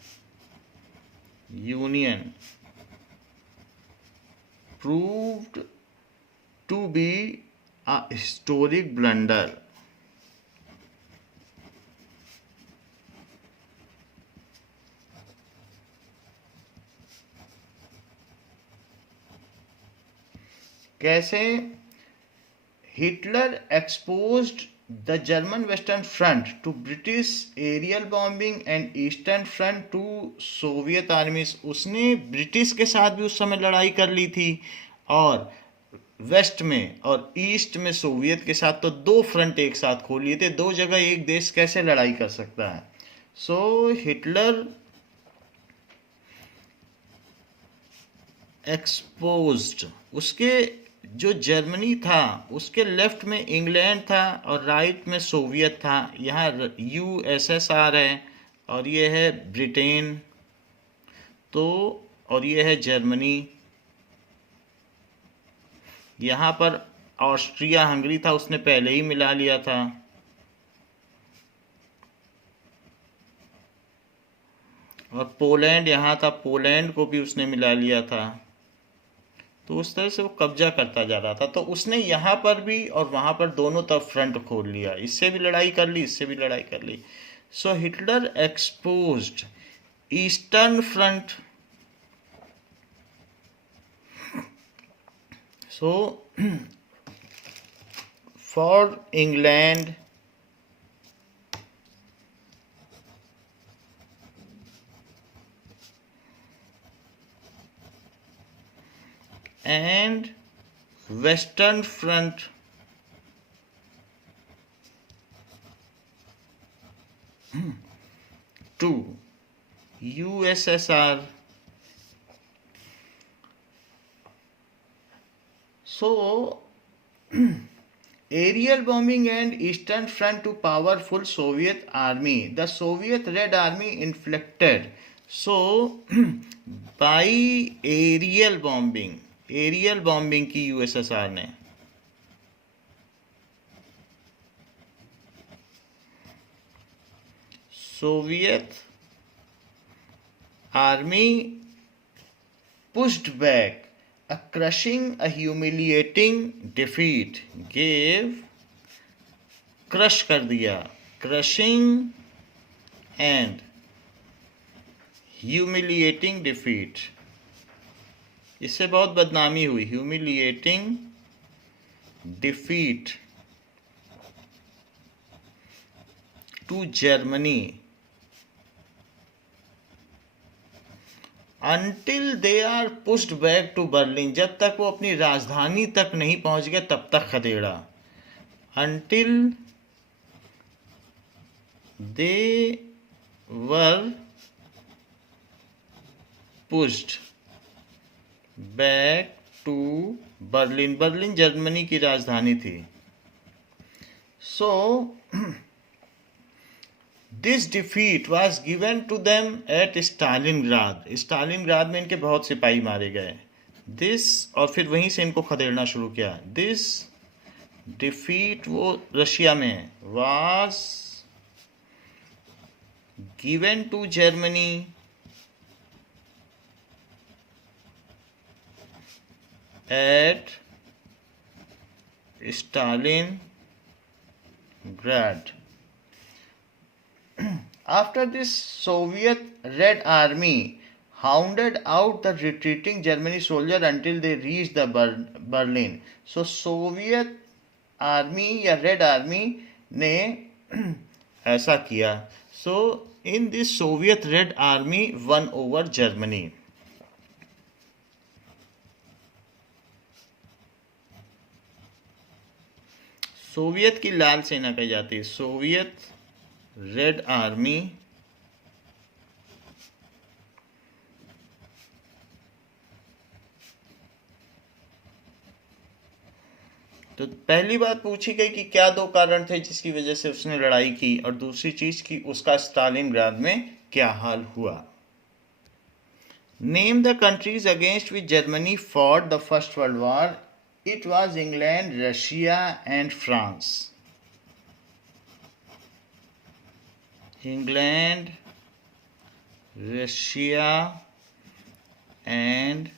Union proved to be a historic blunder. कैसे? Hitler exposed the German western front to British aerial bombing and eastern front to Soviet आर्मीज. उसने British के साथ भी उस समय लड़ाई कर ली थी, और वेस्ट में और ईस्ट में सोवियत के साथ. तो दो फ्रंट एक साथ खोल लिए थे. दो जगह एक देश कैसे लड़ाई कर सकता है? So Hitler exposed. उसके जो जर्मनी था उसके लेफ्ट में इंग्लैंड था और राइट में सोवियत था. यहाँ यूएसएसआर है और ये है ब्रिटेन, तो और ये है जर्मनी. यहाँ पर ऑस्ट्रिया हंगरी था, उसने पहले ही मिला लिया था. और पोलैंड यहाँ था, पोलैंड को भी उसने मिला लिया था. तो उस तरह से वो कब्जा करता जा रहा था. तो उसने यहाँ पर भी और वहाँ पर दोनों तरफ फ्रंट खोल लिया. इससे भी लड़ाई कर ली, इससे भी लड़ाई कर ली. So Hitler exposed eastern front. So for England and Western Front to USSR. So Aerial bombing and Eastern Front to powerful Soviet army. The Soviet Red Army inflicted. So, by aerial bombing की USSR ने Soviet army pushed back, a crushing, a humiliating defeat. Gave, crush कर दिया, crushing and humiliating defeat. इससे बहुत बदनामी हुई. Humiliating defeat to Germany. Until they are pushed back to Berlin. जब तक वो अपनी राजधानी तक नहीं पहुंच गए तब तक खदेड़ा. Until they were pushed back to Berlin. Berlin Germany की राजधानी थी. So this defeat was given to them at Stalingrad. Stalingrad में इनके बहुत सिपाही मारे गए. This, और फिर वहीं से इनको खदेड़ना शुरू किया. This defeat, वो रशिया में है, was given to Germany at Stalingrad. After this, Soviet Red Army hounded out the retreating German soldier until they reached the Berlin. So Soviet Army या Red Army ने ऐसा किया. So in this, Soviet Red Army won over Germany. Soviet की लाल सेना कही जाती है. Soviet red army तो पहली बात पूछी गई कि क्या दो कारण थे जिसकी वजह से उसने लड़ाई की, और दूसरी चीज कि उसका स्टालिनग्राद में क्या हाल हुआ. Name the countries against which Germany fought the first world war. It was England, Russia and France. England, Russia and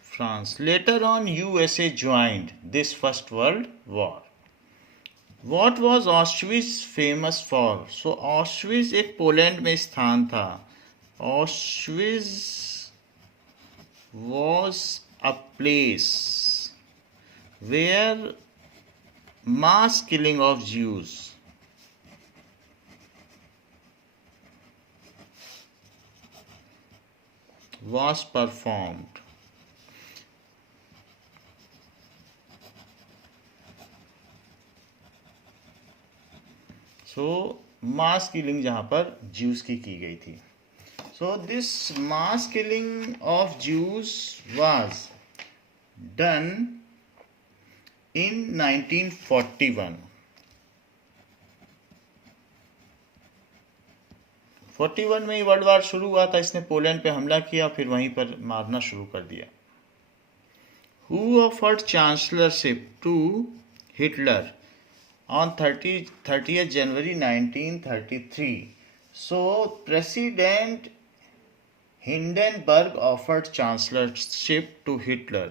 France. Later on, USA joined this First World War. What was Auschwitz famous for? So Auschwitz एक Poland में स्थान था. Auschwitz was a place where mass killing of Jews was performed. So mass killing जहाँ पर Jews की गई थी. So this mass killing of Jews was done in 1941. 41 में ही वर्ल्ड वार शुरू हुआ था. इसने पोलैंड पे हमला किया, फिर वहीं पर मारना शुरू कर दिया. Who offered chancellorship to Hitler on 30th January 1933? So President Hindenburg offered chancellorship to Hitler.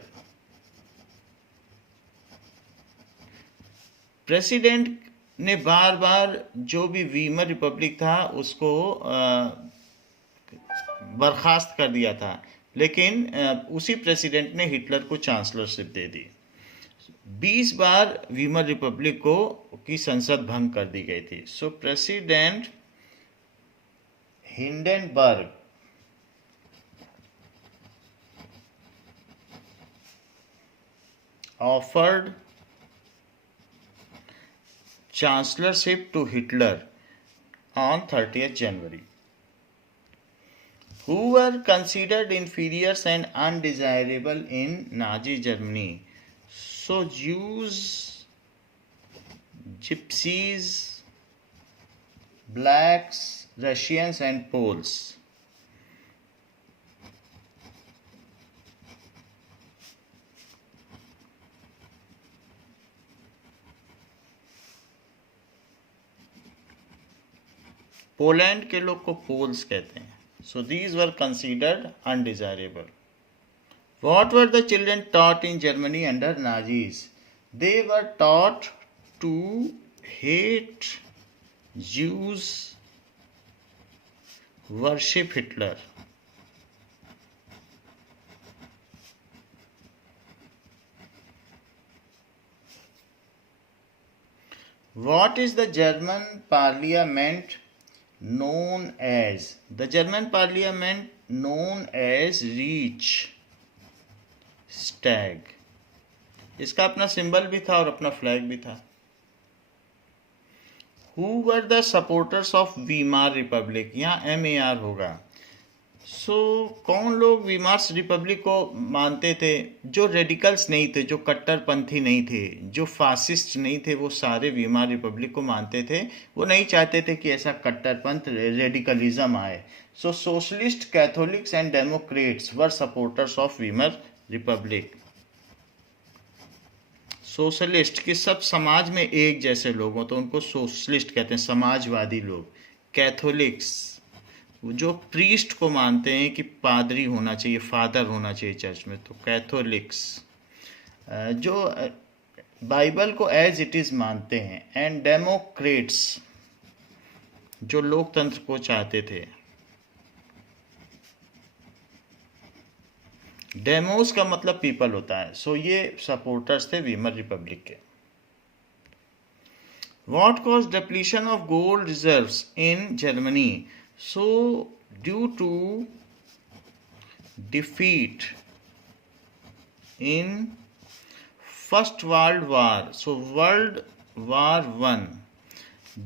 President ने बार बार जो भी वीमर रिपब्लिक था उसको बर्खास्त कर दिया था, लेकिन उसी प्रेसिडेंट ने हिटलर को चांसलरशिप दे दी. 20 बार वीमर रिपब्लिक को की संसद भंग कर दी गई थी. सो president Hindenburg offered chancellorship to Hitler on 30th January. Who were considered inferior and undesirable in Nazi Germany? So Jews, Gypsies, blacks, Russians and Poles. Poland के लोग को पोल्स कहते हैं. So these were considered undesirable. What were the children taught in Germany under Nazis? They were taught to hate Jews, worship Hitler. What is the German parliament known as? The German parliament known as Reichstag. इसका अपना symbol भी था और अपना flag भी था. Who were the supporters of Weimar Republic? यहाँ MAR होगा. सो कौन लोग वीमार्स रिपब्लिक को मानते थे? जो रेडिकल्स नहीं थे, जो कट्टरपंथी नहीं थे, जो फासिस्ट नहीं थे, वो सारे वीमार रिपब्लिक को मानते थे. वो नहीं चाहते थे कि ऐसा कट्टरपंथ रेडिकलिज्म आए. So socialist, Catholics and democrats were supporters of Weimar Republic. Socialist कि सब समाज में एक जैसे लोग हों तो उनको सोशलिस्ट कहते हैं, समाजवादी लोग. कैथोलिक्स जो प्रीस्ट को मानते हैं कि पादरी होना चाहिए, फादर होना चाहिए चर्च में, तो कैथोलिक्स. जो बाइबल को एज इट इज़ मानते हैं. एंड डेमोक्रेट्स जो लोकतंत्र को चाहते थे. डेमोस का मतलब पीपल होता है. सो ये सपोर्टर्स थे वीमर रिपब्लिक के. What caused depletion of gold reserves in Germany? So, due to defeat in First World War, so World War One,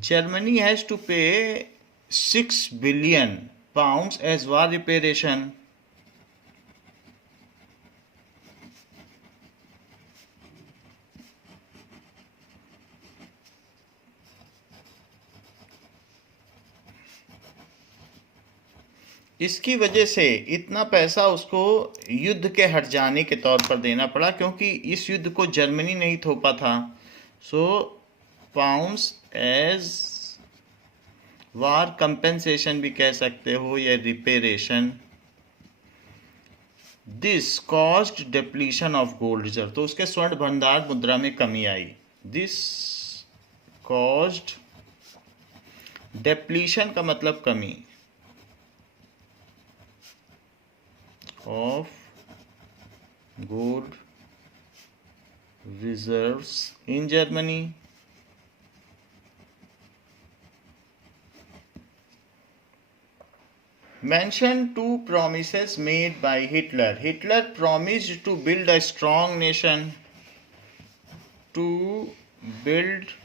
Germany has to pay 6 billion pounds as war reparation. इसकी वजह से इतना पैसा उसको युद्ध के हट जाने के तौर पर देना पड़ा, क्योंकि इस युद्ध को जर्मनी नहीं थोपा था. So pounds as war compensation भी कह सकते हो या reparation. This caused depletion of gold reserve, तो उसके स्वर्ण भंडार मुद्रा में कमी आई. दिस कॉज्ड डिप्लीशन का मतलब कमी of gold reserves in Germany. Mention two promises made by Hitler. Hitler promised to build a strong nation. To build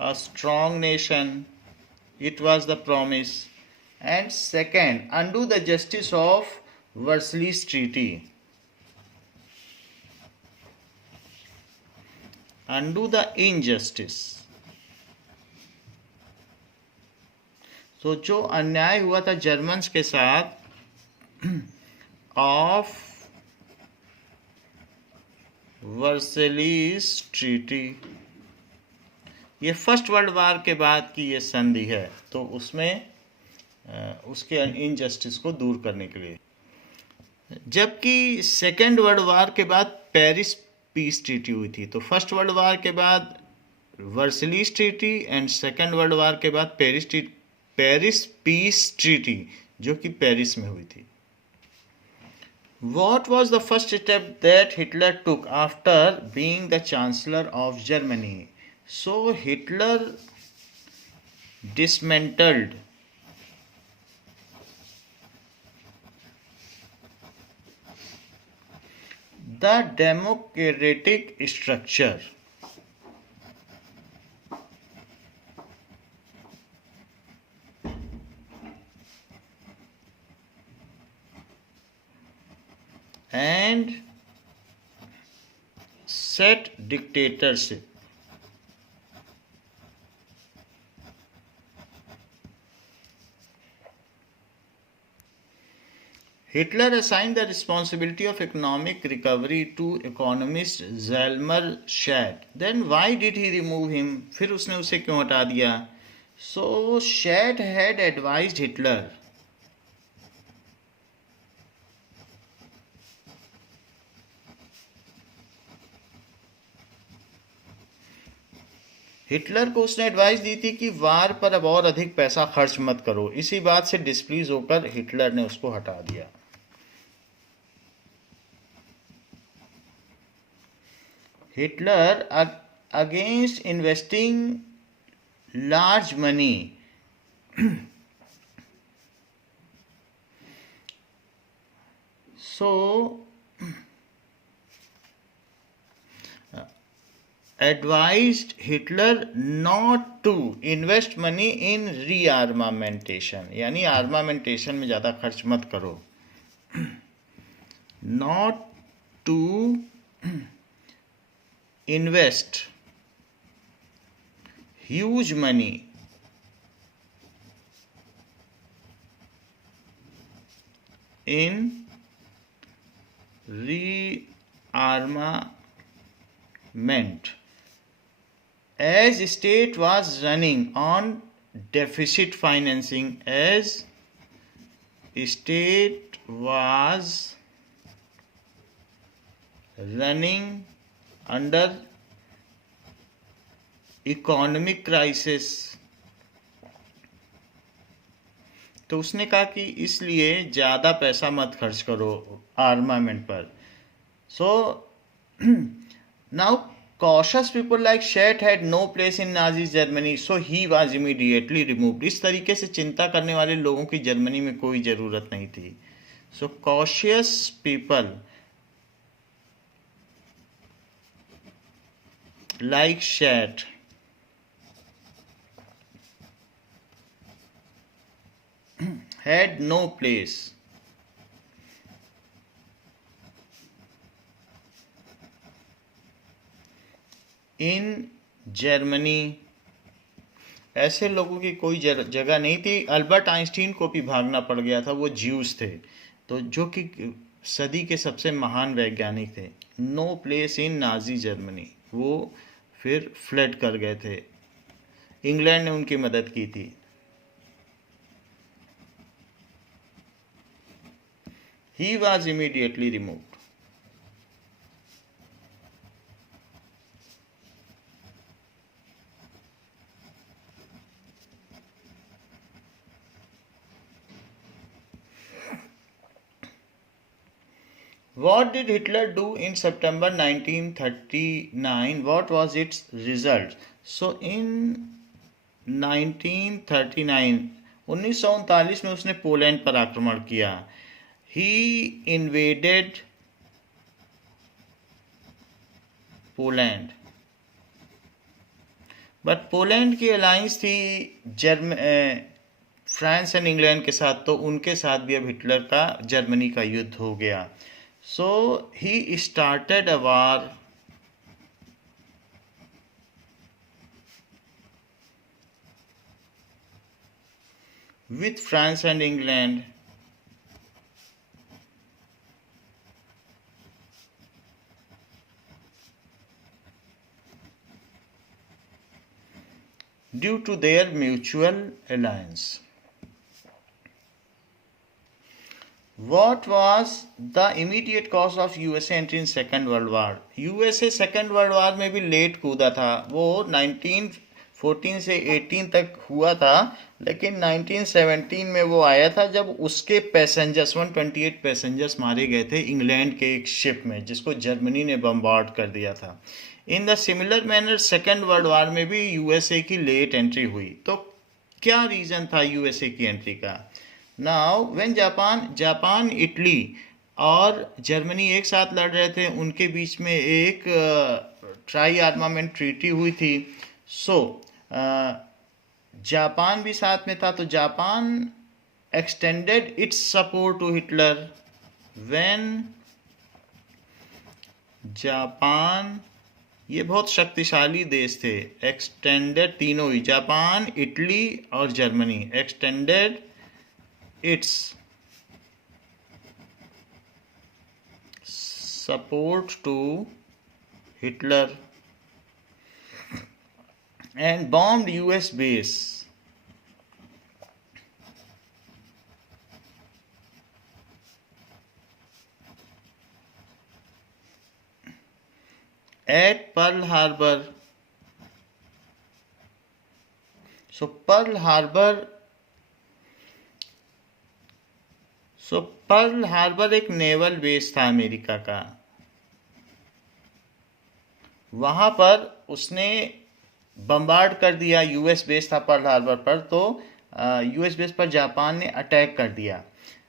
a strong nation. It was the promise. And second, undo the justice of Versailles Treaty. Undo the injustice. तो जो अन्याय हुआ था Germans के साथ of Versailles treaty, ये first world war के बाद की ये संधि है, तो उसमें उसके इनजस्टिस को दूर करने के लिए. जबकि सेकेंड वर्ल्ड वार के बाद पेरिस पीस ट्रीटी हुई थी. तो फर्स्ट वर्ल्ड वार के बाद Versailles treaty and second world war के बाद पेरिस पीस ट्रीटी जो कि पेरिस में हुई थी. What was the first step that Hitler took after being the Chancellor of Germany? So Hitler dismantled the democratic structure. and set dictatorship. Hitler assigned the responsibility of economic recovery to economist Zalmer Schad. Then why did he remove him? फिर उसने उसे क्यों हटा दिया? So Schad had advised Hitler Hitler को उसने advice दी थी कि वार पर अब और अधिक पैसा खर्च मत करो। इसी बात से डिस्प्लीज होकर हिटलर ने उसको हटा दिया। Hitler against investing large money so advised Hitler not to invest money in rearmamentation, यानी आर्मामेंटेशन में ज़्यादा खर्च मत करो। not to invest huge money in rearmament as state was running on deficit financing, as state was running under economic crisis. तो उसने कहा कि इसलिए ज़्यादा पैसा मत खर्च करो आर्मामेंट पर। So now cautious people like Schad had no place in Nazi Germany, so he was immediately removed. इस तरीके से चिंता करने वाले लोगों की जर्मनी में कोई ज़रूरत नहीं थी। So cautious people like Schad had no place in Germany. ऐसे लोगों की कोई जगह नहीं थी। अल्बर्ट आइंस्टीन को भी भागना पड़ गया था, वो ज्यूस थे, तो जो कि सदी के सबसे महान वैज्ञानिक थे। No place in Nazi Germany, वो फिर फ्लड कर गए थे। इंग्लैंड ने उनकी मदद की थी। He was immediately removed. What did Hitler do in September 1939? What was its result? So in 1939, 1939 में उसने पोलैंड पर आक्रमण किया। He invaded Poland, but Poland की अलायंस थी फ्रांस एंड इंग्लैंड के साथ, तो उनके साथ भी अब हिटलर का जर्मनी का युद्ध हो गया। So he started a war with France and England due to their mutual alliance. What was the immediate cause of USA entry in Second World War? USA Second World War में भी late कूदा था, वो 1914 से 18 तक हुआ था, लेकिन 1917 में वो आया था जब उसके पैसेंजर्स 128 पैसेंजर्स मारे गए थे इंग्लैंड के एक शिप में, जिसको जर्मनी ने बम्बार्ड कर दिया था। In the similar manner second world वार में भी यूएसए की लेट एंट्री हुई। तो क्या रीज़न था यूएसए की एंट्री का? नाउ व्हेन जापान इटली और जर्मनी एक साथ लड़ रहे थे, उनके बीच में एक ट्राई आर्मामेंट ट्रीटी हुई थी। सो जापान भी साथ में था, तो Japan extended its support to Hitler when Japan, ये बहुत शक्तिशाली देश थे। एक्सटेंडेड, तीनों ही, जापान, इटली और Germany, extended its support to Hitler and bombed US base. At Pearl Harbor. So Pearl Harbor एक नेवल बेस था अमेरिका का। वहां पर उसने बम्बार्ड कर दिया, यूएस बेस था पर्ल हार्बर पर, तो यूएस बेस पर जापान ने अटैक कर दिया।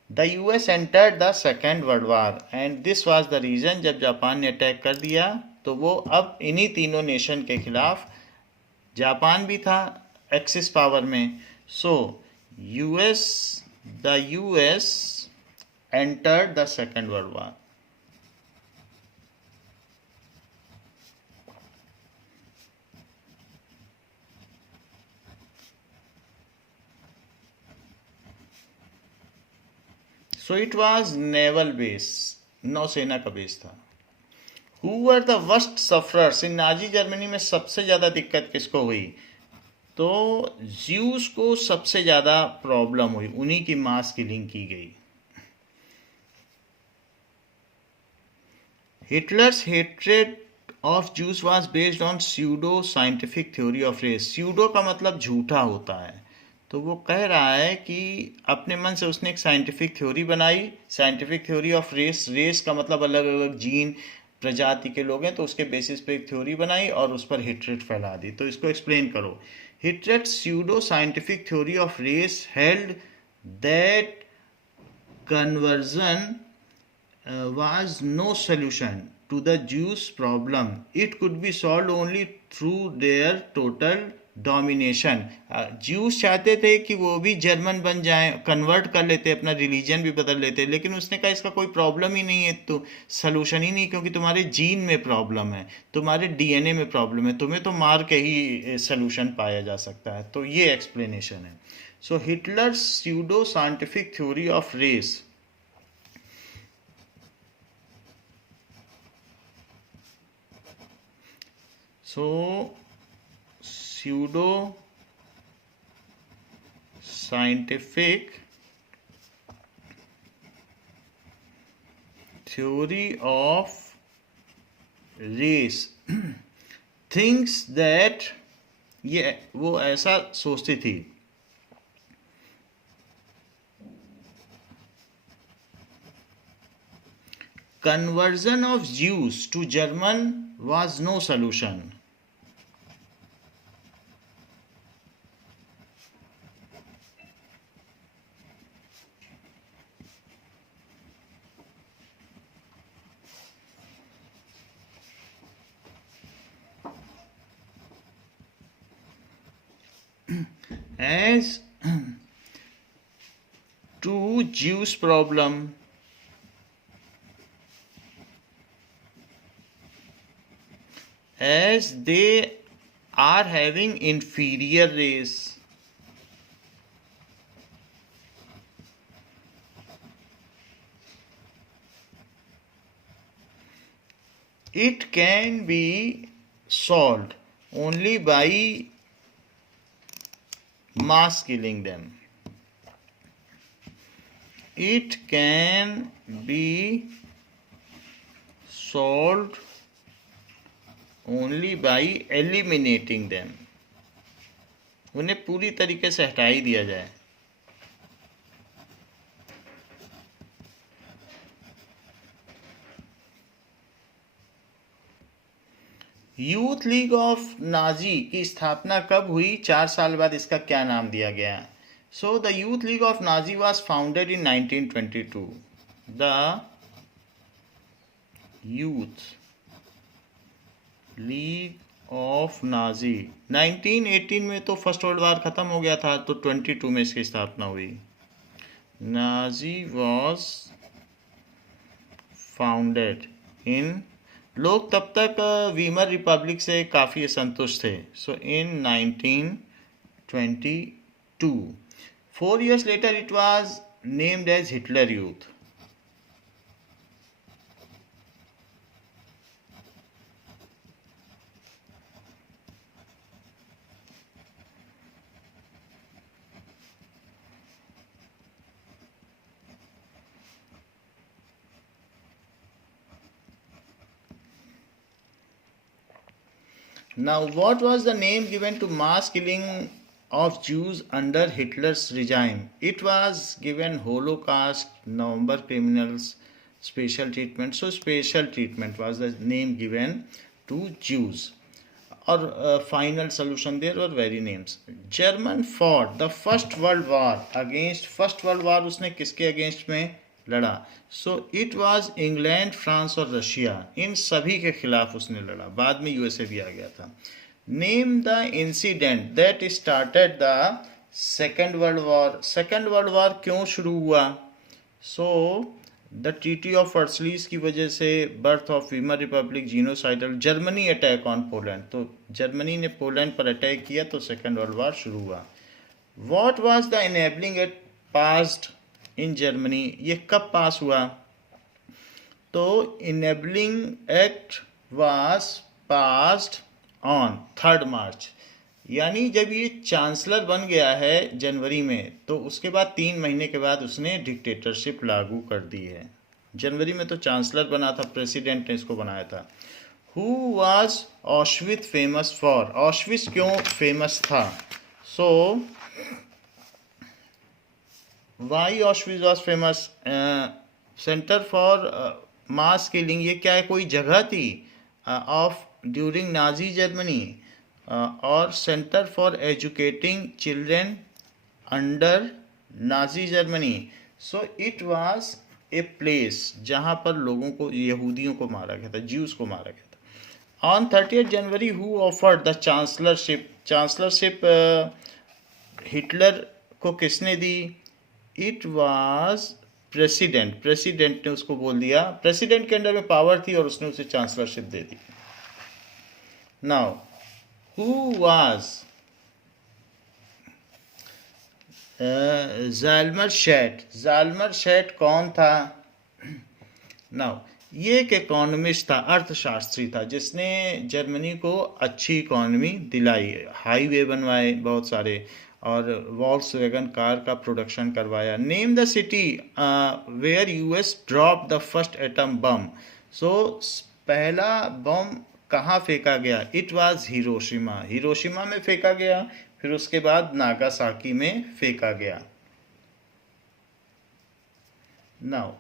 The US entered the second world war and this was the reason. जब जापान ने अटैक कर दिया तो वो अब इन्हीं तीनों नेशन के खिलाफ, जापान भी था एक्सिस पावर में, so the US entered the second world war. So it was naval base, नौसेना का बेस था। Who were the worst sufferers in Nazi Germany में सबसे ज़्यादा दिक्कत किसको हुई? तो ज्यूस को सबसे ज़्यादा प्रॉब्लम हुई, उन्हीं की मास किलिंग की गई। Hitler's hatred of Jews was based on pseudo scientific theory of race. Pseudo का मतलब झूठा होता है, तो वो कह रहा है कि अपने मन से उसने एक साइंटिफिक थ्योरी बनाई, scientific theory of race. Race का मतलब अलग अलग जीन प्रजाति के लोग हैं, तो उसके बेसिस पे एक थ्योरी बनाई और उस पर हिटरेट फैला दी। तो इसको एक्सप्लेन करो। Hitler's pseudo scientific theory of race held that conversion was no solution to the Jews' problem. It could be solved only through their total domination. Juice चाहते थे कि वो भी जर्मन बन जाएं, कन्वर्ट कर लेते, अपना रिलीजन भी बदल लेते, लेकिन उसने कहा इसका कोई प्रॉब्लम ही नहीं है, तो सलूशन ही नहीं, क्योंकि तुम्हारे जीन में प्रॉब्लम है, तुम्हारे डीएनए में प्रॉब्लम है, तुम्हें तो मार के ही सलूशन पाया जा सकता है। तो ये एक्सप्लेनेशन है। So Hitler pseudo scientific theory of race, so pseudo scientific theory of race thinks that, ये वो ऐसा सोचती थी, conversion of Jews to German was no solution. As to Jews' problem, as they are having inferior race, it can be solved only by mass killing them. It can be solved only by eliminating them. उन्हें पूरी तरीके से हटा ही दिया जाए। Youth league of Nazi की स्थापना कब हुई? 4 साल बाद इसका क्या नाम दिया गया? So the youth league of Nazi was founded in 1922. The youth league of Nazi 1918 में तो फर्स्ट वर्ल्ड वार खत्म हो गया था, तो 22 में इसकी स्थापना हुई। नाजी वॉज फाउंडेड इन लोग तब तक वीमर रिपब्लिक से काफ़ी असंतुष्ट थे. सो इन 1922, 4 years later, it was named as Hitler Youth. Now, what was the name given to mass killing of Jews under Hitler's regime? It was given Holocaust, November criminals, special treatment. So, special treatment was the name given to Jews. Or final solution, there were very names. German fought the First World War against, First World War उसने किसके against में लड़ा? सो it was England, France और Russia, इन सभी के खिलाफ उसने लड़ा. बाद में यूएसए भी आ गया था. Name the incident that started the second world war. Second world war क्यों शुरू हुआ? So the treaty of Versailles की वजह से, birth of Weimar Republic, genocidal, Germany attack on Poland. तो जर्मनी ने पोलैंड पर अटैक किया तो सेकेंड वर्ल्ड वॉर शुरू हुआ. What was the Enabling Act passed in Germany? ये कब पास हुआ? तो Enabling Act was passed on 3 March. यानी जब ये चांसलर बन गया है जनवरी में, तो उसके बाद 3 महीने के बाद उसने डिक्टेटरशिप लागू कर दी है. जनवरी में तो चांसलर बना था, प्रेसिडेंट ने इसको बनाया था. Who was Auschwitz famous for? Auschwitz क्यों फेमस था? So why Auschwitz was famous? Centre for mass killing, ये क्या है, कोई जगह थी ऑफ ड्यूरिंग नाजी जर्मनी, और centre for educating children under Nazi Germany. So it was a place जहाँ पर लोगों को, यहूदियों को मारा गया था, ज्यूज को मारा गया था. On 30 January who offered the chancellorship? Chancellorship Hitler को किसने दी? It was president. प्रेसिडेंट ने उसको बोल दिया, प्रेसिडेंट के अंडर में पावर थी और उसने उसे चांसलरशिप दे दी. नाउ who was ज़ाल्मर शेट? ज़ाल्मर शेट कौन था? नाउ ये एक इकोनॉमिस्ट था, अर्थशास्त्री था, जिसने जर्मनी को अच्छी इकोनॉमी दिलाई, हाईवे बनवाए बहुत सारे, और वॉल्क्सवैगन कार का प्रोडक्शन करवाया. Name the city where US drop the first atom bomb. So पहला बम कहाँ फेंका गया? It was Hiroshima. हिरोशिमा में फेंका गया, फिर उसके बाद नागासाकी में फेंका गया. Now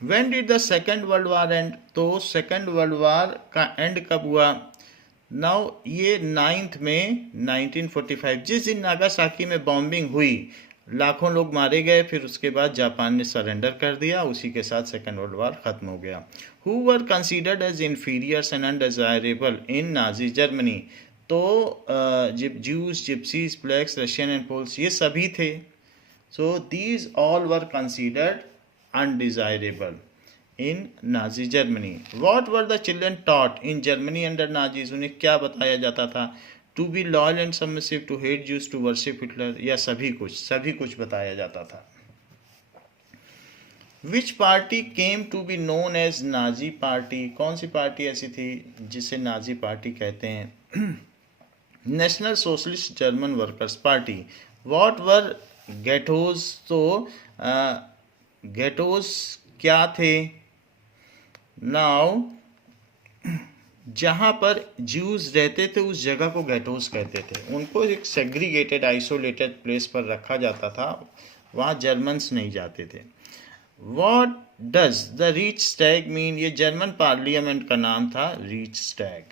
when did the second world war and? तो सेकेंड वर्ल्ड वॉर का एंड कब हुआ? नाउ ये 9 में 1945, जिस दिन नागासाकी में बॉम्बिंग हुई, लाखों लोग मारे गए, फिर उसके बाद जापान ने सरेंडर कर दिया, उसी के साथ सेकेंड वर्ल्ड वॉर खत्म हो गया. Who were considered as inferiors and undesirable in Nazi Germany? तो Jews, gypsies, blacks, Russian and Poles, ये सभी थे. So these all were considered undesirable in Nazi Germany. What were the children taught in Germany under Nazis? उन्हें क्या बताया जाता था? To be loyal and submissive, to hate Jews, to worship Hitler, या सभी कुछ बताया जाता था. Which party came to be known as Nazi party? कौन सी पार्टी ऐसी थी जिसे नाजी पार्टी कहते हैं? National socialist German workers party. What were ghettos? तो गेटोज क्या थे? नाउ जहाँ पर ज्यूज रहते थे उस जगह को गेटोज कहते थे. उनको एक सेग्रीगेटेड, आइसोलेटेड प्लेस पर रखा जाता था, वहाँ जर्मन्स नहीं जाते थे. What does the reach Stag mean? ये जर्मन पार्लियामेंट का नाम था, रीच स्टैग.